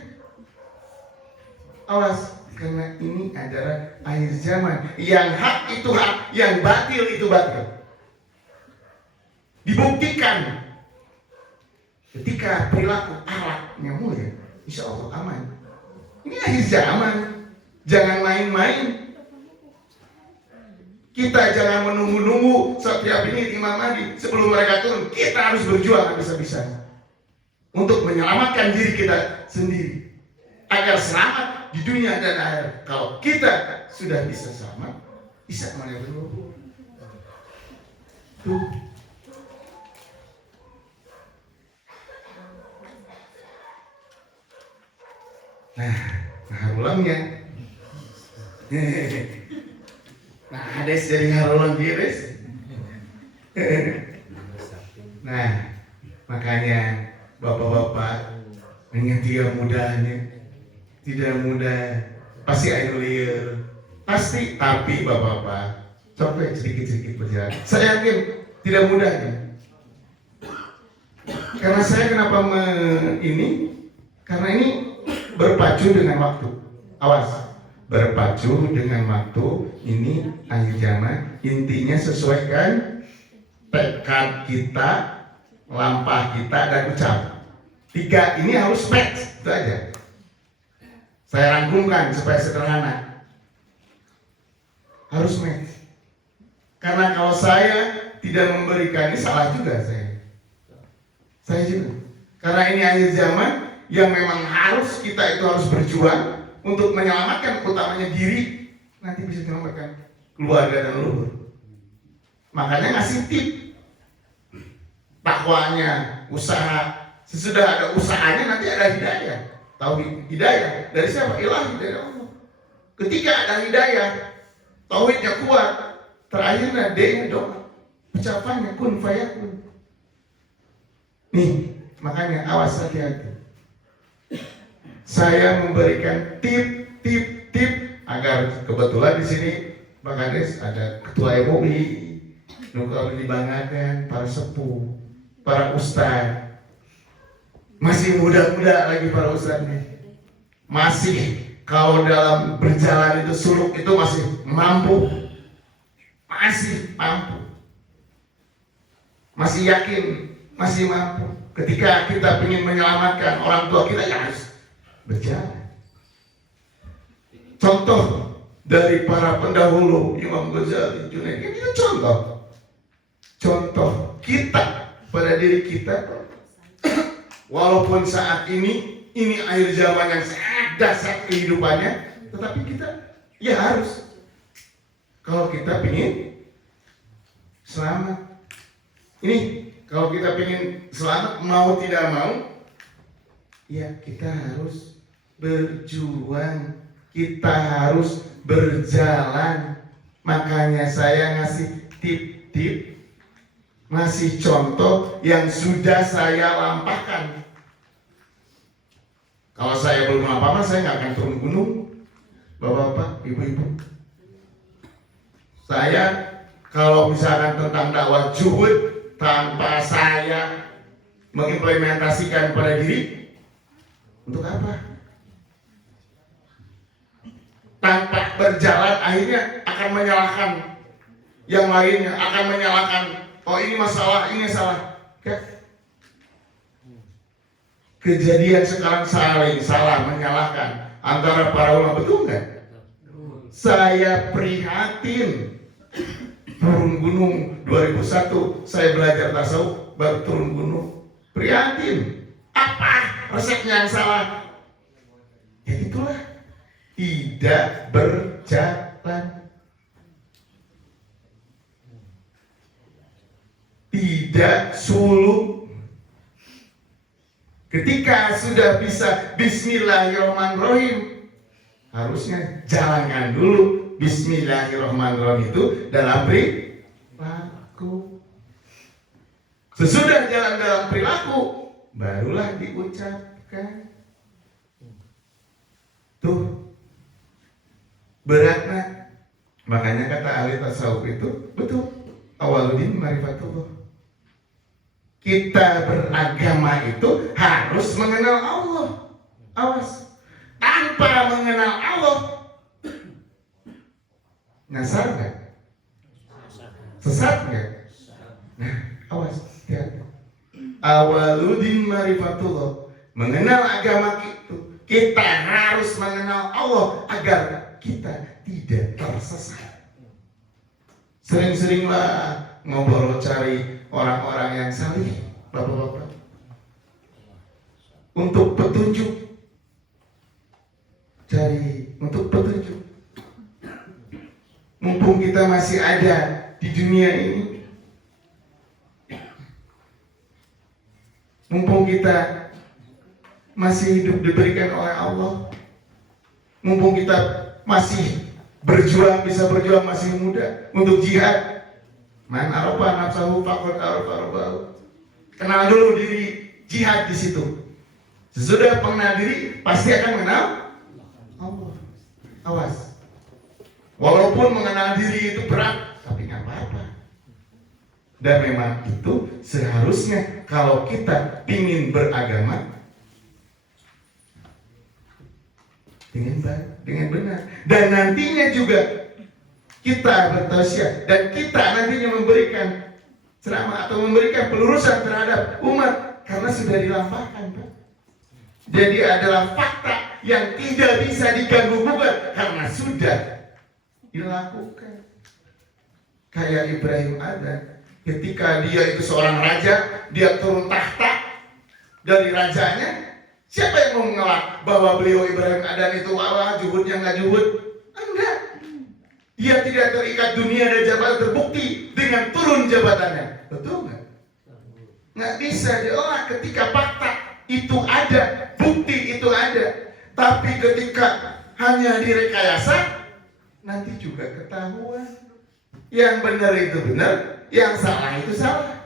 awas. Karena ini adalah akhir zaman. Yang hak itu hak, yang batil itu batil. Dibuktikan ketika perilaku akhlaknya mulia, insya Allah aman. Ini akhir zaman. Jangan main-main. Kita jangan menunggu-nunggu setiap ini Imam Mahdi sebelum mereka turun. Kita harus berjuang habis-habisan untuk menyelamatkan diri kita sendiri agar selamat di dunia dan akhirat. Kalau kita sudah bisa selamat, bisa mana dulu? Tuh. Nah, harulangnya. Nah, ada dari harulang diris. Nah, makanya bapak-bapak dengan dia mudahnya. Tidak mudah, pasti air liur, pasti. Tapi bapak-bapak, coba sedikit-sedikit berjalan. Saya yakin tidak mudahnya. Karena saya kenapa karena ini berpacu dengan waktu. Awas, berpacu dengan waktu. Ini akhir zaman. Intinya sesuaikan tekad kita, lampah kita, dan ucap. 3 ini harus match, itu aja. Saya rangkumkan supaya sederhana. Harus match. Karena kalau saya tidak memberikan, ini salah juga saya. Saya juga. Karena ini akhir zaman yang memang kita itu harus berjuang untuk menyelamatkan utamanya diri, nanti bisa menyelamatkan keluarga dan leluhur. Makanya ngasih tip. Takwanya, usaha. Sesudah ada usahanya nanti ada hidayah. Tauhid hidayah dari siapa? Ilahi, dari Allah. Ketika ada hidayah, tauhidnya kuat, terakhirnya D-nya doa, ucapannya kun fayakun. Nih, makanya awas hati-hati. Saya memberikan tip agar kebetulan di sini Pak Kades ada ketua MUI, nuka dibanggakan para sepuh, para ustaz. Masih muda-muda lagi para ustaznya. Masih kalau dalam berjalan itu suluk itu masih mampu. Masih mampu. Masih yakin, masih mampu. Ketika kita ingin menyelamatkan orang tua kita, ya harus berjalan. Contoh dari para pendahulu, Imam Ghazali, Junaid. Ini contoh kita pada diri kita. Walaupun saat ini akhir zaman yang sangat dasar kehidupannya, tetapi kita ya harus, kalau kita ingin selamat. Ini kalau kita ingin selamat, mau tidak mau, ya kita harus berjuang, kita harus berjalan. Makanya saya ngasih tip-tip, ngasih contoh yang sudah saya lampahkan. Kalau saya belum apa-apa, saya nggak akan turun gunung, bapak-bapak, ibu-ibu. Saya kalau misalkan tentang dakwah juhud, tanpa saya mengimplementasikan pada diri, untuk apa? Tanpa berjalan akhirnya akan menyalahkan yang lainnya, akan menyalahkan, oh ini masalah, ini salah. Kejadian sekarang salah menyalahkan antara para ulama, betul nggak? Saya prihatin. Turun gunung 2001 saya belajar tasawuf, baru turun gunung, prihatin. Apa resepnya yang salah? Ya itulah, tidak berjalan, tidak suluk. Ketika sudah bisa Bismillahirrahmanirrahim, harusnya jalankan dulu Bismillahirrahmanirrahim itu dalam perilaku. Sesudah jalan dalam perilaku, barulah diucapkan. Tuh, beratnya. Makanya kata ahli tasawuf itu betul, awaludin marifatullah. Kita beragama itu harus mengenal Allah. Awas, tanpa mengenal Allah, nyasar nggak? Sesat nggak? Nah, awas, hati-hati. Awaludin marifatullah, mengenal agama kita harus mengenal Allah agar kita tidak tersesat. Sering-seringlah ngobrol cari orang-orang yang salih, bapak-bapak, untuk petunjuk. Cari untuk petunjuk. Mumpung kita masih ada di dunia ini, mumpung kita masih hidup diberikan oleh Allah, mumpung kita masih berjuang, bisa berjuang, masih muda untuk jihad. Man arafa nafsahu faqad arafa rabbahu. Kenal dulu diri, jihad di situ. Sesudah mengenal diri, pasti akan mengenal Allah. Awas. Walaupun mengenal diri itu berat, tapi nggak apa-apa. Dan memang itu seharusnya kalau kita ingin beragama dengan benar. Dan nantinya juga kita bertausiah dan kita nantinya memberikan ceramah atau memberikan pelurusan terhadap umat karena sudah dilampahkan, Pak. Jadi adalah fakta yang tidak bisa diganggu-gugat karena sudah dilakukan. Kayak Ibrahim Adhan, ketika dia itu seorang raja, dia turun tahta dari rajanya, siapa yang mau mengelak bahwa beliau Ibrahim Adhan itu juhudnya nggak juhud? Enggak. Dia tidak terikat dunia dan jabatan, terbukti dengan turun jabatannya. Betul nggak? Nggak bisa diolah ketika fakta itu ada, bukti itu ada. Tapi ketika hanya direkayasa, nanti juga ketahuan. Yang benar itu benar, yang salah itu salah.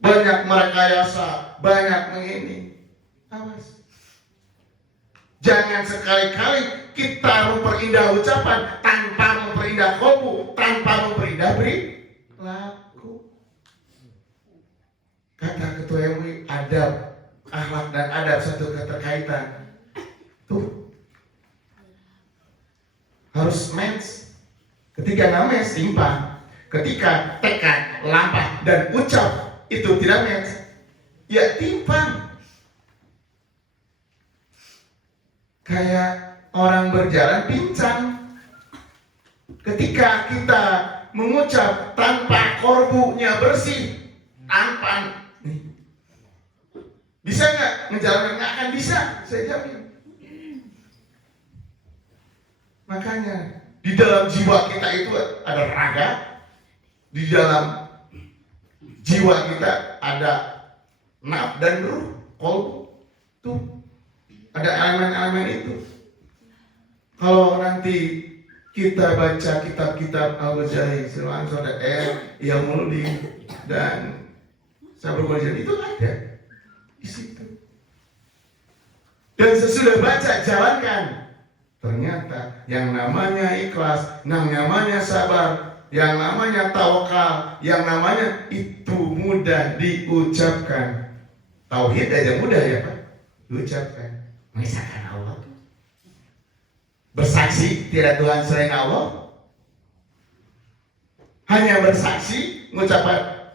Banyak merekayasa, banyak mengini. Awas. Jangan sekali-kali kita memperindah ucapan tanpa memperindah kolbu, tanpa memperindah perilaku. Kata Ketua MUI, adab, akhlak dan adab satu keterkaitan. Tuh harus match. Ketika nggak match, timpang. Ketika tekad, lampah dan ucap itu tidak match, ya timpang. Kayak orang berjalan pincang. Ketika kita mengucap tanpa korbunya bersih, tampan, bisa nggak menjalankan? Nggak akan bisa, saya jamin. Makanya di dalam jiwa kita itu ada raga, di dalam jiwa kita ada naf dan ruh, kolbu. Tuh ada elemen-elemen itu. Kalau nanti kita baca kitab-kitab Al-Ghazali, Sulaiman Soda, Iyamuluddin dan Sabar Ghazali itu ada di situ. Dan sesudah baca, jalankan. Ternyata yang namanya ikhlas, yang namanya sabar, yang namanya tawakal, yang namanya itu mudah diucapkan. Tauhid aja mudah ya Pak, diucapkan. Mengisahkan Allah, bersaksi tidak Tuhan selain Allah, hanya bersaksi, mengucapkan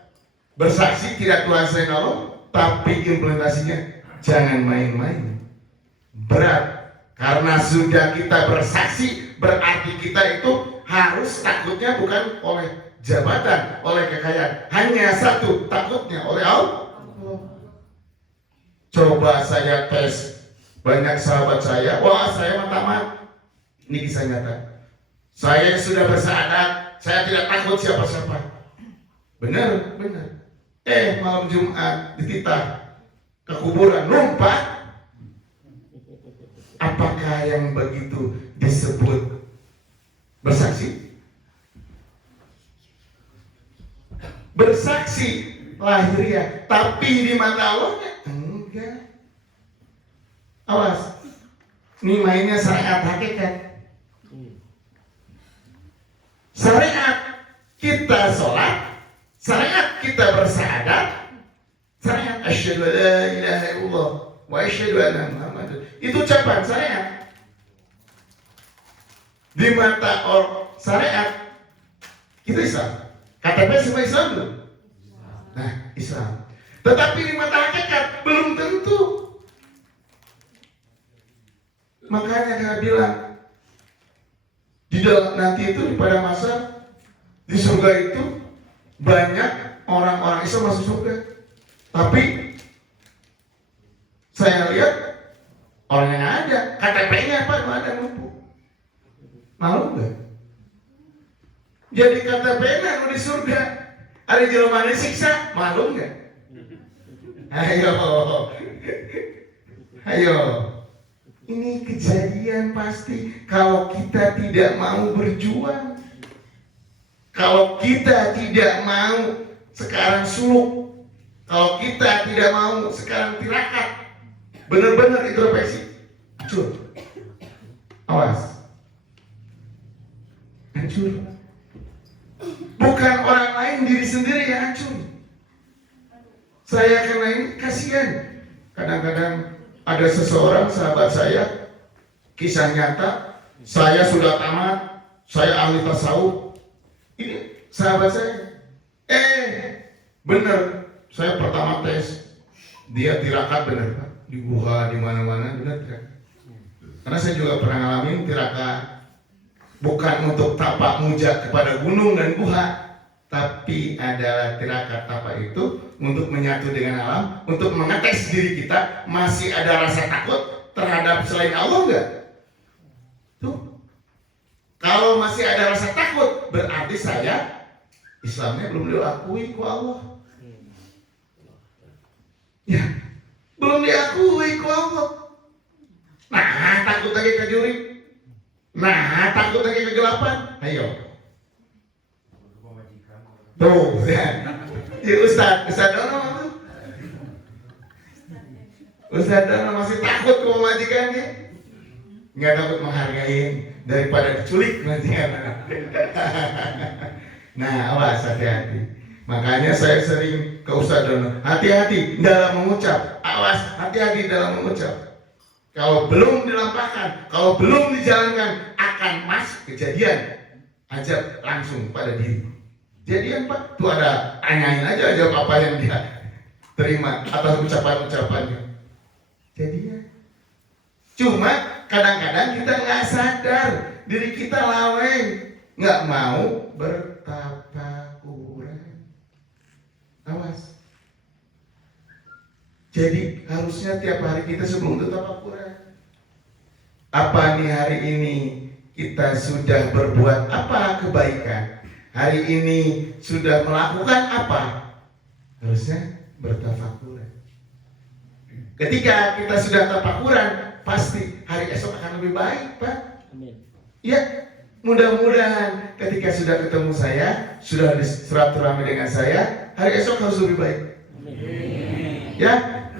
bersaksi tidak Tuhan selain Allah, tapi implementasinya jangan main-main, berat. Karena sudah kita bersaksi, berarti kita itu harus takutnya bukan oleh jabatan, oleh kekayaan, hanya satu, takutnya oleh Allah. Coba saya tes banyak sahabat saya, wah saya tamat. Ini kisah nyata. Saya sudah bersyahadat, saya tidak takut siapa-siapa. Benar, benar. Malam Jumat dititah ke kuburan, lompat. Apakah yang begitu disebut bersaksi? Bersaksi lahiriah, tapi di mata Allah enggak. Awas, ini mainnya syariat hakikat. Syariat kita sholat, syariat kita bersyahadat, syariat asyhadu an la ilaha illallah wa asyhadu anna Muhammadar. Itu ucapan syariat. Di mata orang syariat kita Islam. KTP semua Islam belum? Nah, Islam. Tetapi di mata hakikat belum tentu. Makanya saya bilang di dalam nanti itu pada masa di surga itu banyak orang-orang Islam masuk surga. Tapi saya lihat orang yang ada KTP-nya apa? Nggak ada mampu. Malu nggak? Jadi KTP-nya di surga ada jelmaan siksa, malu nggak? Ayo. Ini kejadian pasti kalau kita tidak mau berjuang. Kalau kita tidak mau sekarang suluk. Kalau kita tidak mau sekarang tirakat. Benar-benar introspeksi. Hancur. Awas. Hancur. Bukan orang lain, diri sendiri yang hancur. Saya karena ini kasihan. Kadang-kadang ada seseorang sahabat saya, kisah nyata, saya sudah tamat, saya ahli tasawuf. Ini sahabat saya. Bener, saya pertama tes, dia tirakat bener Pak, di guha di mana-mana bener tirakat. Karena saya juga pernah ngalamin tirakat, bukan untuk tapak muja kepada gunung dan guha, tapi adalah tirakat tapak itu untuk menyatu dengan alam, untuk mengetes diri kita masih ada rasa takut terhadap selain Allah enggak? Tuh. Kalau masih ada rasa takut, berarti saya Islamnya belum diakui ku Allah. Ya, belum diakui ku Allah. Nah, takut lagi ke juri. Nah, takut lagi kegelapan. Ayo. Tuh, ya. Ustaz Dono tuh. Ustaz Dono masih takut ke majikannya. Nggak takut menghargain daripada diculik majikan. Nah, awas, hati-hati. Makanya saya sering ke Ustaz Dono, hati-hati dalam mengucap. Awas, hati-hati dalam mengucap. Kalau belum dilampahkan, kalau belum dijalankan, akan masuk kejadian. Ajab langsung pada diri. Jadian Pak, tuh ada, tanyain aja jawab apa yang dia terima atas ucapan-ucapannya. Jadian. Cuma kadang-kadang Kadang kita nggak sadar diri kita lalai, nggak mau bertafakuran. Awas. Jadi harusnya tiap hari kita sebelum tafakuran. Apa nih hari ini kita sudah berbuat apa kebaikan? Hari ini sudah melakukan apa? Harusnya bertafakuran. Ketika kita sudah tafakuran, pasti hari esok akan lebih baik, Pak. Amin. Ya, mudah-mudahan ketika sudah ketemu saya, sudah bersilaturahmi dengan saya, hari esok harus lebih baik. Amin. Ya,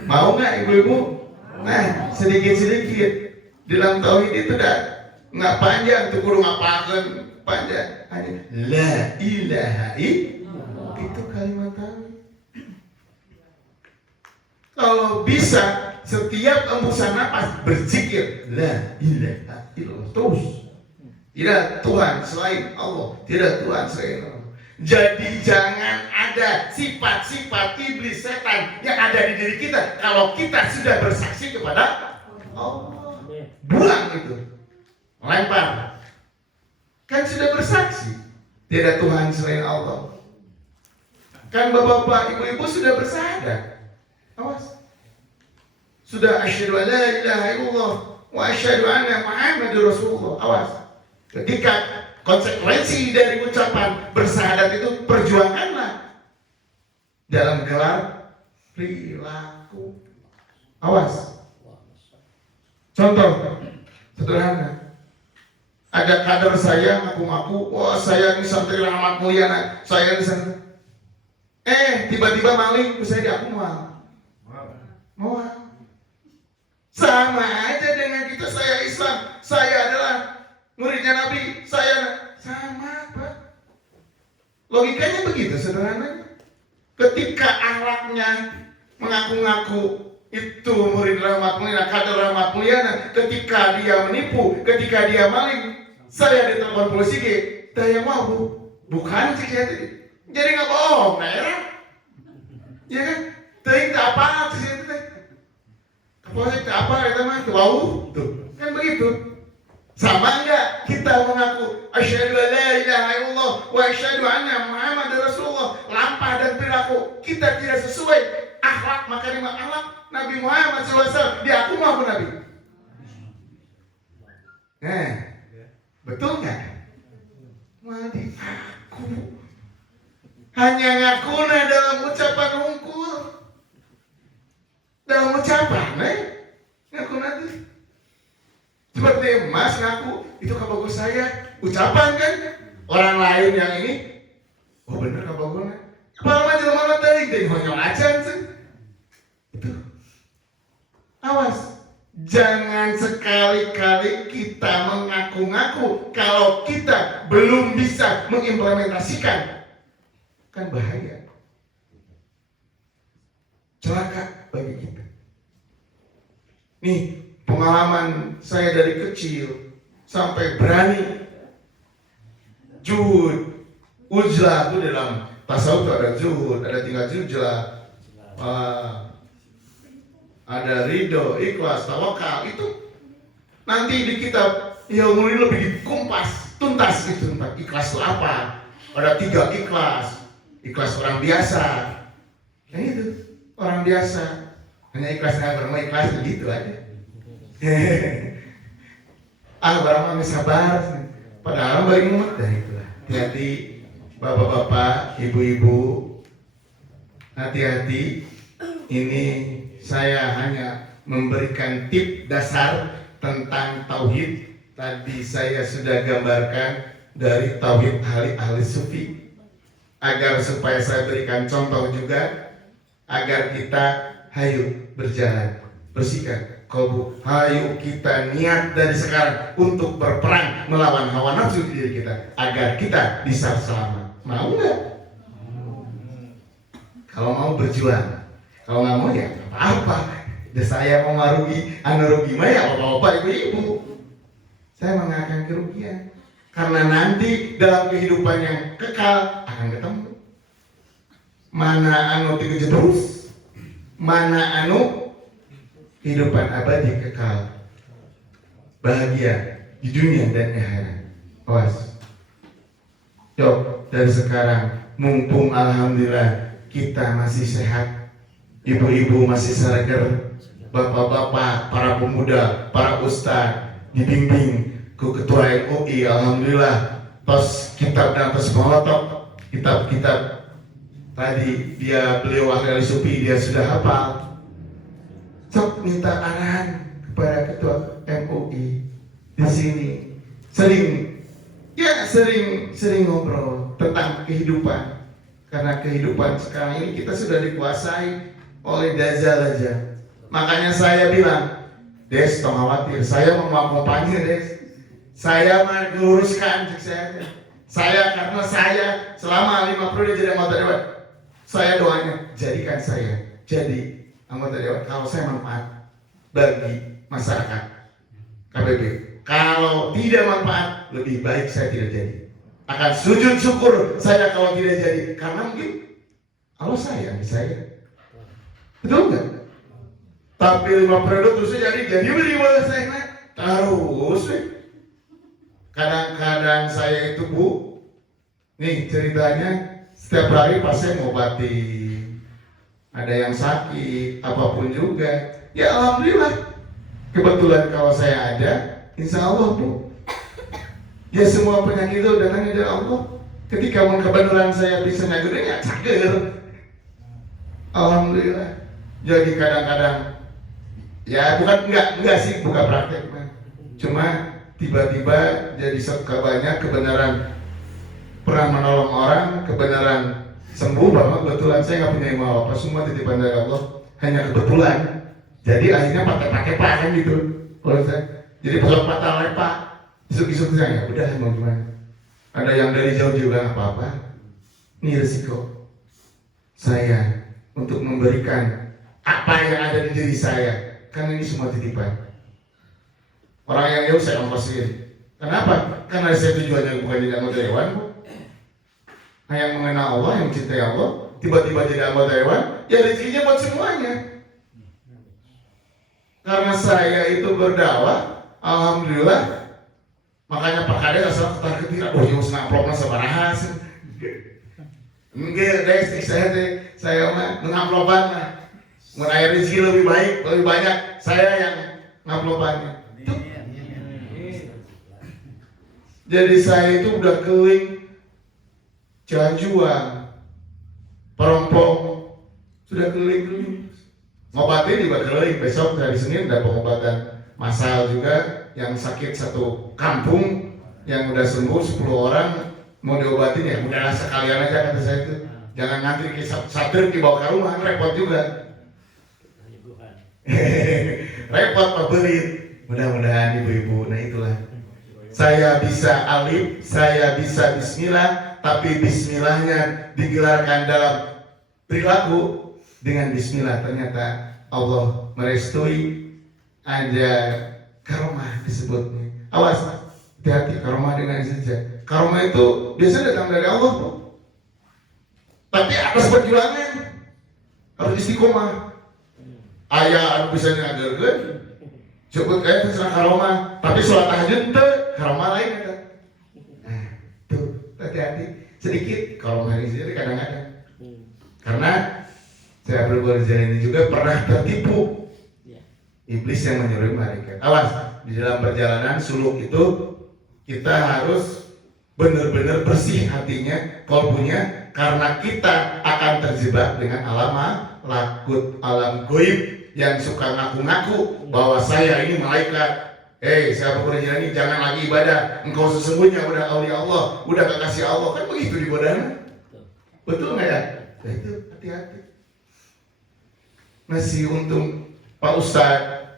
mau nggak ibu-ibu? Nah, sedikit-sedikit di dalam tauhid itu nggak panjang, tuh kudu ngapain panjang. Hanya la ilaha illallah, itu kalimat tauhid. Kalau bisa setiap embusan napas berzikir la ilaha illallah terus. Tidak Tuhan selain Allah, tidak Tuhan selain Allah. Jadi jangan ada sifat-sifat iblis setan yang ada di diri kita kalau kita sudah bersaksi kepada Allah. Buang itu. Lempar. Kan sudah bersaksi tidak Tuhan selain Allah. Kan bapak-bapak, ibu-ibu sudah bersyahadat. Awas. Sudah asyhadu an la ilaha illallah wa asyhadu anna Muhammadur Rasulullah. Awas. Ketika konsekuensi dari ucapan bersyahadat itu perjuanganlah dalam gelar perilaku. Awas. Contoh sederhana. Ada kader saya ngaku-ngaku, wah saya ini santri Rahmat Mulyana, saya ini santri. Tiba-tiba maling, saya diaku mual. Sama aja dengan kita, saya Islam, saya adalah muridnya Nabi, saya sama, Pak. Logikanya begitu sederhananya. Ketika akhlaknya mengaku-ngaku itu murid Rahmat Mulyana, kader Rahmat Mulyana, ketika dia menipu, ketika dia maling, saya ditelepon polisi ke, daya mau bukan sih jadi nggak bohong, nah ya, ya kan? Tapi tak apa sih itu teh, polisi tak apa itu mah, wow, tuh kan begitu. Sama enggak kita mengaku asyhadu an la ilaha illallah wa asyhadu anna Muhammadar Rasulullah, lampah dan perilaku kita tidak sesuai akhlak makarimah akhlak Nabi Muhammad SAW, dia aku mau Nabi. Betul nggak? Malah aku hanya ngakuna dalam ucapan hungkul, dalam ucapan, ngaku nanti. Seperti Mas ngaku itu kabagus saya, ucapan kan orang lain yang ini, oh bener kabagusnya. Kalau mah jelema teh jadi honyol acan sih. Itu. Awas. Jangan sekali-kali kita mengaku-ngaku kalau kita belum bisa mengimplementasikan. Kan bahaya. Celaka bagi kita. Nih, pengalaman saya dari kecil sampai berani juhud, ujlah itu dalam tasawuf ada juhud, ada tingkat ujlah. Ada ridho, ikhlas, tawakal, itu nanti di kitab ilmu ini lebih dikumpas, tuntas gitu. Ikhlas itu apa? Ada 3 ikhlas. Ikhlas orang biasa. Nah itu, orang biasa. Hanya ikhlas berma ikhlas gitu aja. Barang sabar. Padahal bari mumet dah itulah. Hati-hati bapak-bapak, ibu-ibu. Hati-hati. Ini saya hanya memberikan tip dasar tentang tauhid. Tadi saya sudah gambarkan dari tauhid ahli sufi, agar supaya saya berikan contoh juga, agar kita hayu berjalan, bersihkan kalbu, hayu kita niat dari sekarang untuk berperang melawan hawa nafsu di diri kita, agar kita bisa selamat. Mau nggak? Kalau mau berjuang. Kalau nggak mau ya apa-apa. Saya mau merugi, rugi mah ya apa-apa ibu-ibu. Saya mengakan kerugian. Karena nanti dalam kehidupan yang kekal akan ketemu. Mana anu terus, mana anu kehidupan abadi kekal. bahagia di dunia dan akhirat. Awas. Yuk, dari sekarang mumpung alhamdulillah kita masih sehat, ibu-ibu masih seger, bapak-bapak, para pemuda, para ustadz dibimbing ke ketua MUI, alhamdulillah. Tos kitab dan tos molotov, kitab-kitab tadi beliau ahli sufi dia sudah hafal. Sok minta arahan kepada ketua MUI di sini. Sering ngobrol tentang kehidupan, karena kehidupan sekarang ini kita sudah dikuasai oleh dajjal aja. Makanya saya bilang, Des, tong khawatir, saya mau mengakompani Des, saya meluruskan saya karena saya selama 5 periode jadi anggota dewan, saya doanya jadikan saya jadi anggota dewan kalau saya manfaat bagi masyarakat KBB. Kalau tidak manfaat, lebih baik saya tidak jadi. Akan sujud syukur saya kalau tidak jadi, karena mungkin Allah sayang di saya. Betul nggak? Tapi 5 periode terus jadi beri saya terus. Kadang-kadang saya itu Bu, nih ceritanya setiap hari pas saya ngobatin, ada yang sakit, apapun juga. Ya alhamdulillah. Kebetulan kalau saya ada, insya Allah Bu, ya semua penyakit itu datangnya dari Allah. Ketika kebenaran saya bisa nyagurin, ya cager. Alhamdulillah. Jadi kadang-kadang, ya enggak sih, bukan praktek. Cuma tiba-tiba jadi suka banyak kebenaran, pernah menolong orang, kebenaran sembuh, bahwa kebetulan saya nggak punya ilmu apa, semua titipan dari Allah, hanya kebetulan. Jadi akhirnya pakai kan gitu. Kalau saya jadi pesawat patah lepak, isuk-isuk saya, udah mau gimana? Ada yang dari jauh juga nggak apa-apa. Ini resiko saya untuk memberikan apa yang ada di diri saya, kan ini semua titipan. Orang yang jauh saya ongkosin. Kenapa? Karena saya tujuannya bukan jadi anggota dewan, Bu. Nah, yang mengenal Allah, yang cintai Allah, tiba-tiba jadi anggota dewan, ya rezekinya buat semuanya. Karena saya itu berdakwah, alhamdulillah. Makanya Pak Kades asal ketar-ketir, yang senang prokna sabaraha. Enggak, saya mah ngaplopan lah. Mengair rezeki lebih baik, lebih banyak. Saya yang ngaplopannya. Jadi saya itu udah keliling Cianjuang, Perompong, sudah keliling. Ngobatin juga keliling, besok hari Senin ada pengobatan massal juga, yang sakit satu kampung, yang udah sembuh 10 orang mau diobatin, ya udah sekalian aja kata saya itu. Jangan ngantri satir dibawa ke rumah, repot juga. Repot Pak Berit. Mudah-mudahan ibu-ibu, nah itulah. Saya bisa alif, saya bisa bismillah, tapi bismillahnya digelarkan dalam perilaku. Dengan bismillah ternyata Allah merestui, ada karomah disebutnya. Awas, hati-hati karomah dengan saja. Karomah itu biasanya datang dari Allah, Bu. Tapi atas perjuangan harus istiqomah. Ayah anu bisa ngajarkeun, sebut kayak terserah karomah, tapi sholat tahajud teu karomah lain ada. Nah, tuh hati-hati sedikit karomah ini sendiri kadang-kadang. Karena saya berjalan ini juga pernah tertipu iblis yang menyuruh malaikat. Awas, di dalam perjalanan suluk itu kita harus benar-benar bersih hatinya, kalbunya, karena kita akan terjebak dengan alam lakut, alam goib yang suka ngaku-ngaku bahwa saya ini malaikat. Saya berjalan ini jangan lagi ibadah, engkau sesungguhnya udah aulia Allah, udah kekasih Allah, kan begitu di bodana. Betul nggak ya? Nah itu hati-hati. Masih untung Pak Ustadz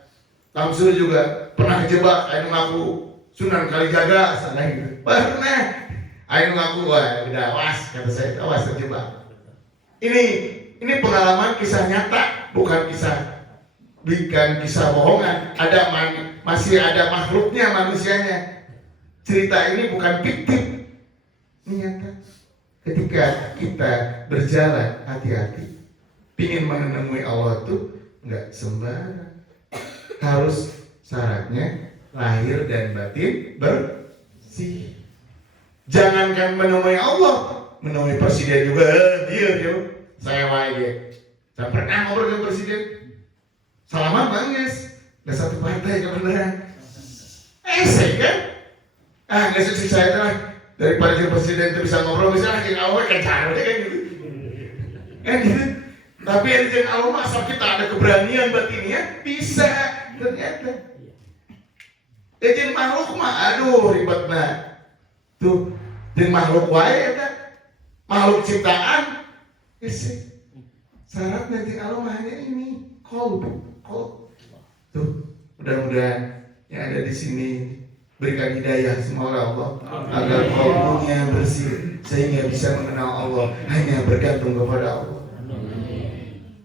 Tamsur juga pernah kejebak, ayo ngaku Sunan Kalijaga, sana gitu. Pernah, ayo ngaku, wah udah awas, kata saya, awas terjebak. Ini pengalaman kisah nyata, bukan kisah bohongan. Masih ada makhluknya manusianya. Cerita ini bukan fiktif, ini nyata. Ketika kita berjalan hati-hati. Pingin menemui Allah itu nggak sembarang, harus syaratnya lahir dan batin bersih. Jangankan menemui Allah, menemui presiden juga dia saya wae. Saya pernah ngobrol dengan presiden. Salaman manggis, ada satu partai kebenaran. Saya kan? Nggak sukses saya telah daripada jadi presiden itu bisa ngobrol misalnya yang awal kan cara kan gitu. Kan gitu. Tapi yang jadi awal masa kita ada keberanian batinnya bisa ternyata. Jadi makhluk mah aduh ribetna. Tuh, jadi makhluk wae eta. Makhluk ciptaan. Syarat nanti Allah hanya ini kolb. Tuh, mudah-mudahan yang ada di sini berikan hidayah semua Allah agar kolbunya bersih sehingga bisa mengenal Allah hanya bergantung kepada Allah.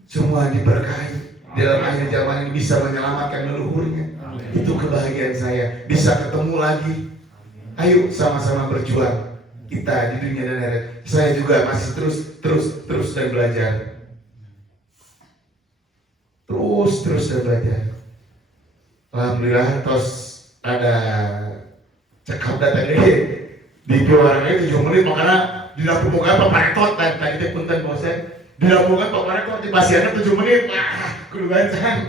Semua diberkahi dalam akhir zaman ini bisa menyelamatkan leluhurnya. Itu kebahagiaan saya bisa ketemu lagi. Ayo sama-sama berjuang kita di dunia dan akhirat. Saya juga masih terus dan belajar. Terus dan belajar. Alhamdulillah terus ada cekap data gede di keluarga 7 menit makanya dilakukan paparetot tadi teh punten bosan dilakukan paparetot di pasiennya 7 menit kudu gancang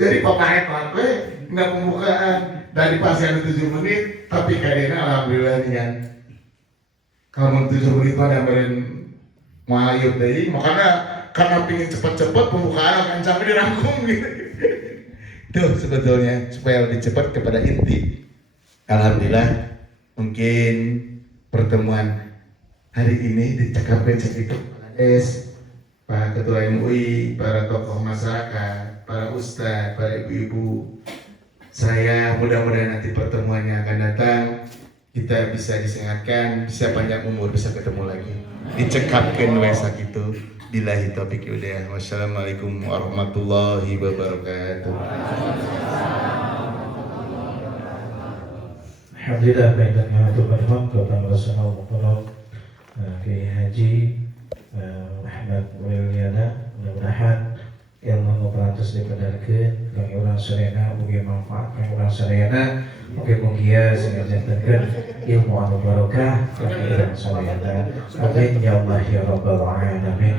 jadi paparetot we nggak pembukaan dari pasien 7 menit tapi kadena alhamdulillah nih kalau 7 menit mah gambarin malayut deui makanya karena pingin cepet-cepet pembukaan akan sampai dirangkum gitu. Itu sebetulnya supaya lebih cepat kepada inti. Alhamdulillah mungkin pertemuan hari ini dicakapkan segitu Pak Ketua MUI, para tokoh masyarakat, para ustadz, para ibu-ibu. Saya mudah-mudahan nanti pertemuannya akan datang kita bisa disehatkan, bisa panjang umur, bisa ketemu lagi. Dicekapkan wesa gitu. Billahi taufiq wal hidayah. Wassalamualaikum warahmatullahi wabarakatuh. Alhamdulillah baiklah mengatur perform kepada Rasulullah Kiai Haji Muhammad Mulyana mudah-mudahan ilmu ngoperantos dipedarkeun kami urang sarena mugi manfaat kami urang sarena mugi mugia sing njatkeun ilmu anu barokah kami urang sarena amin ya Allah ya rabbal alamin.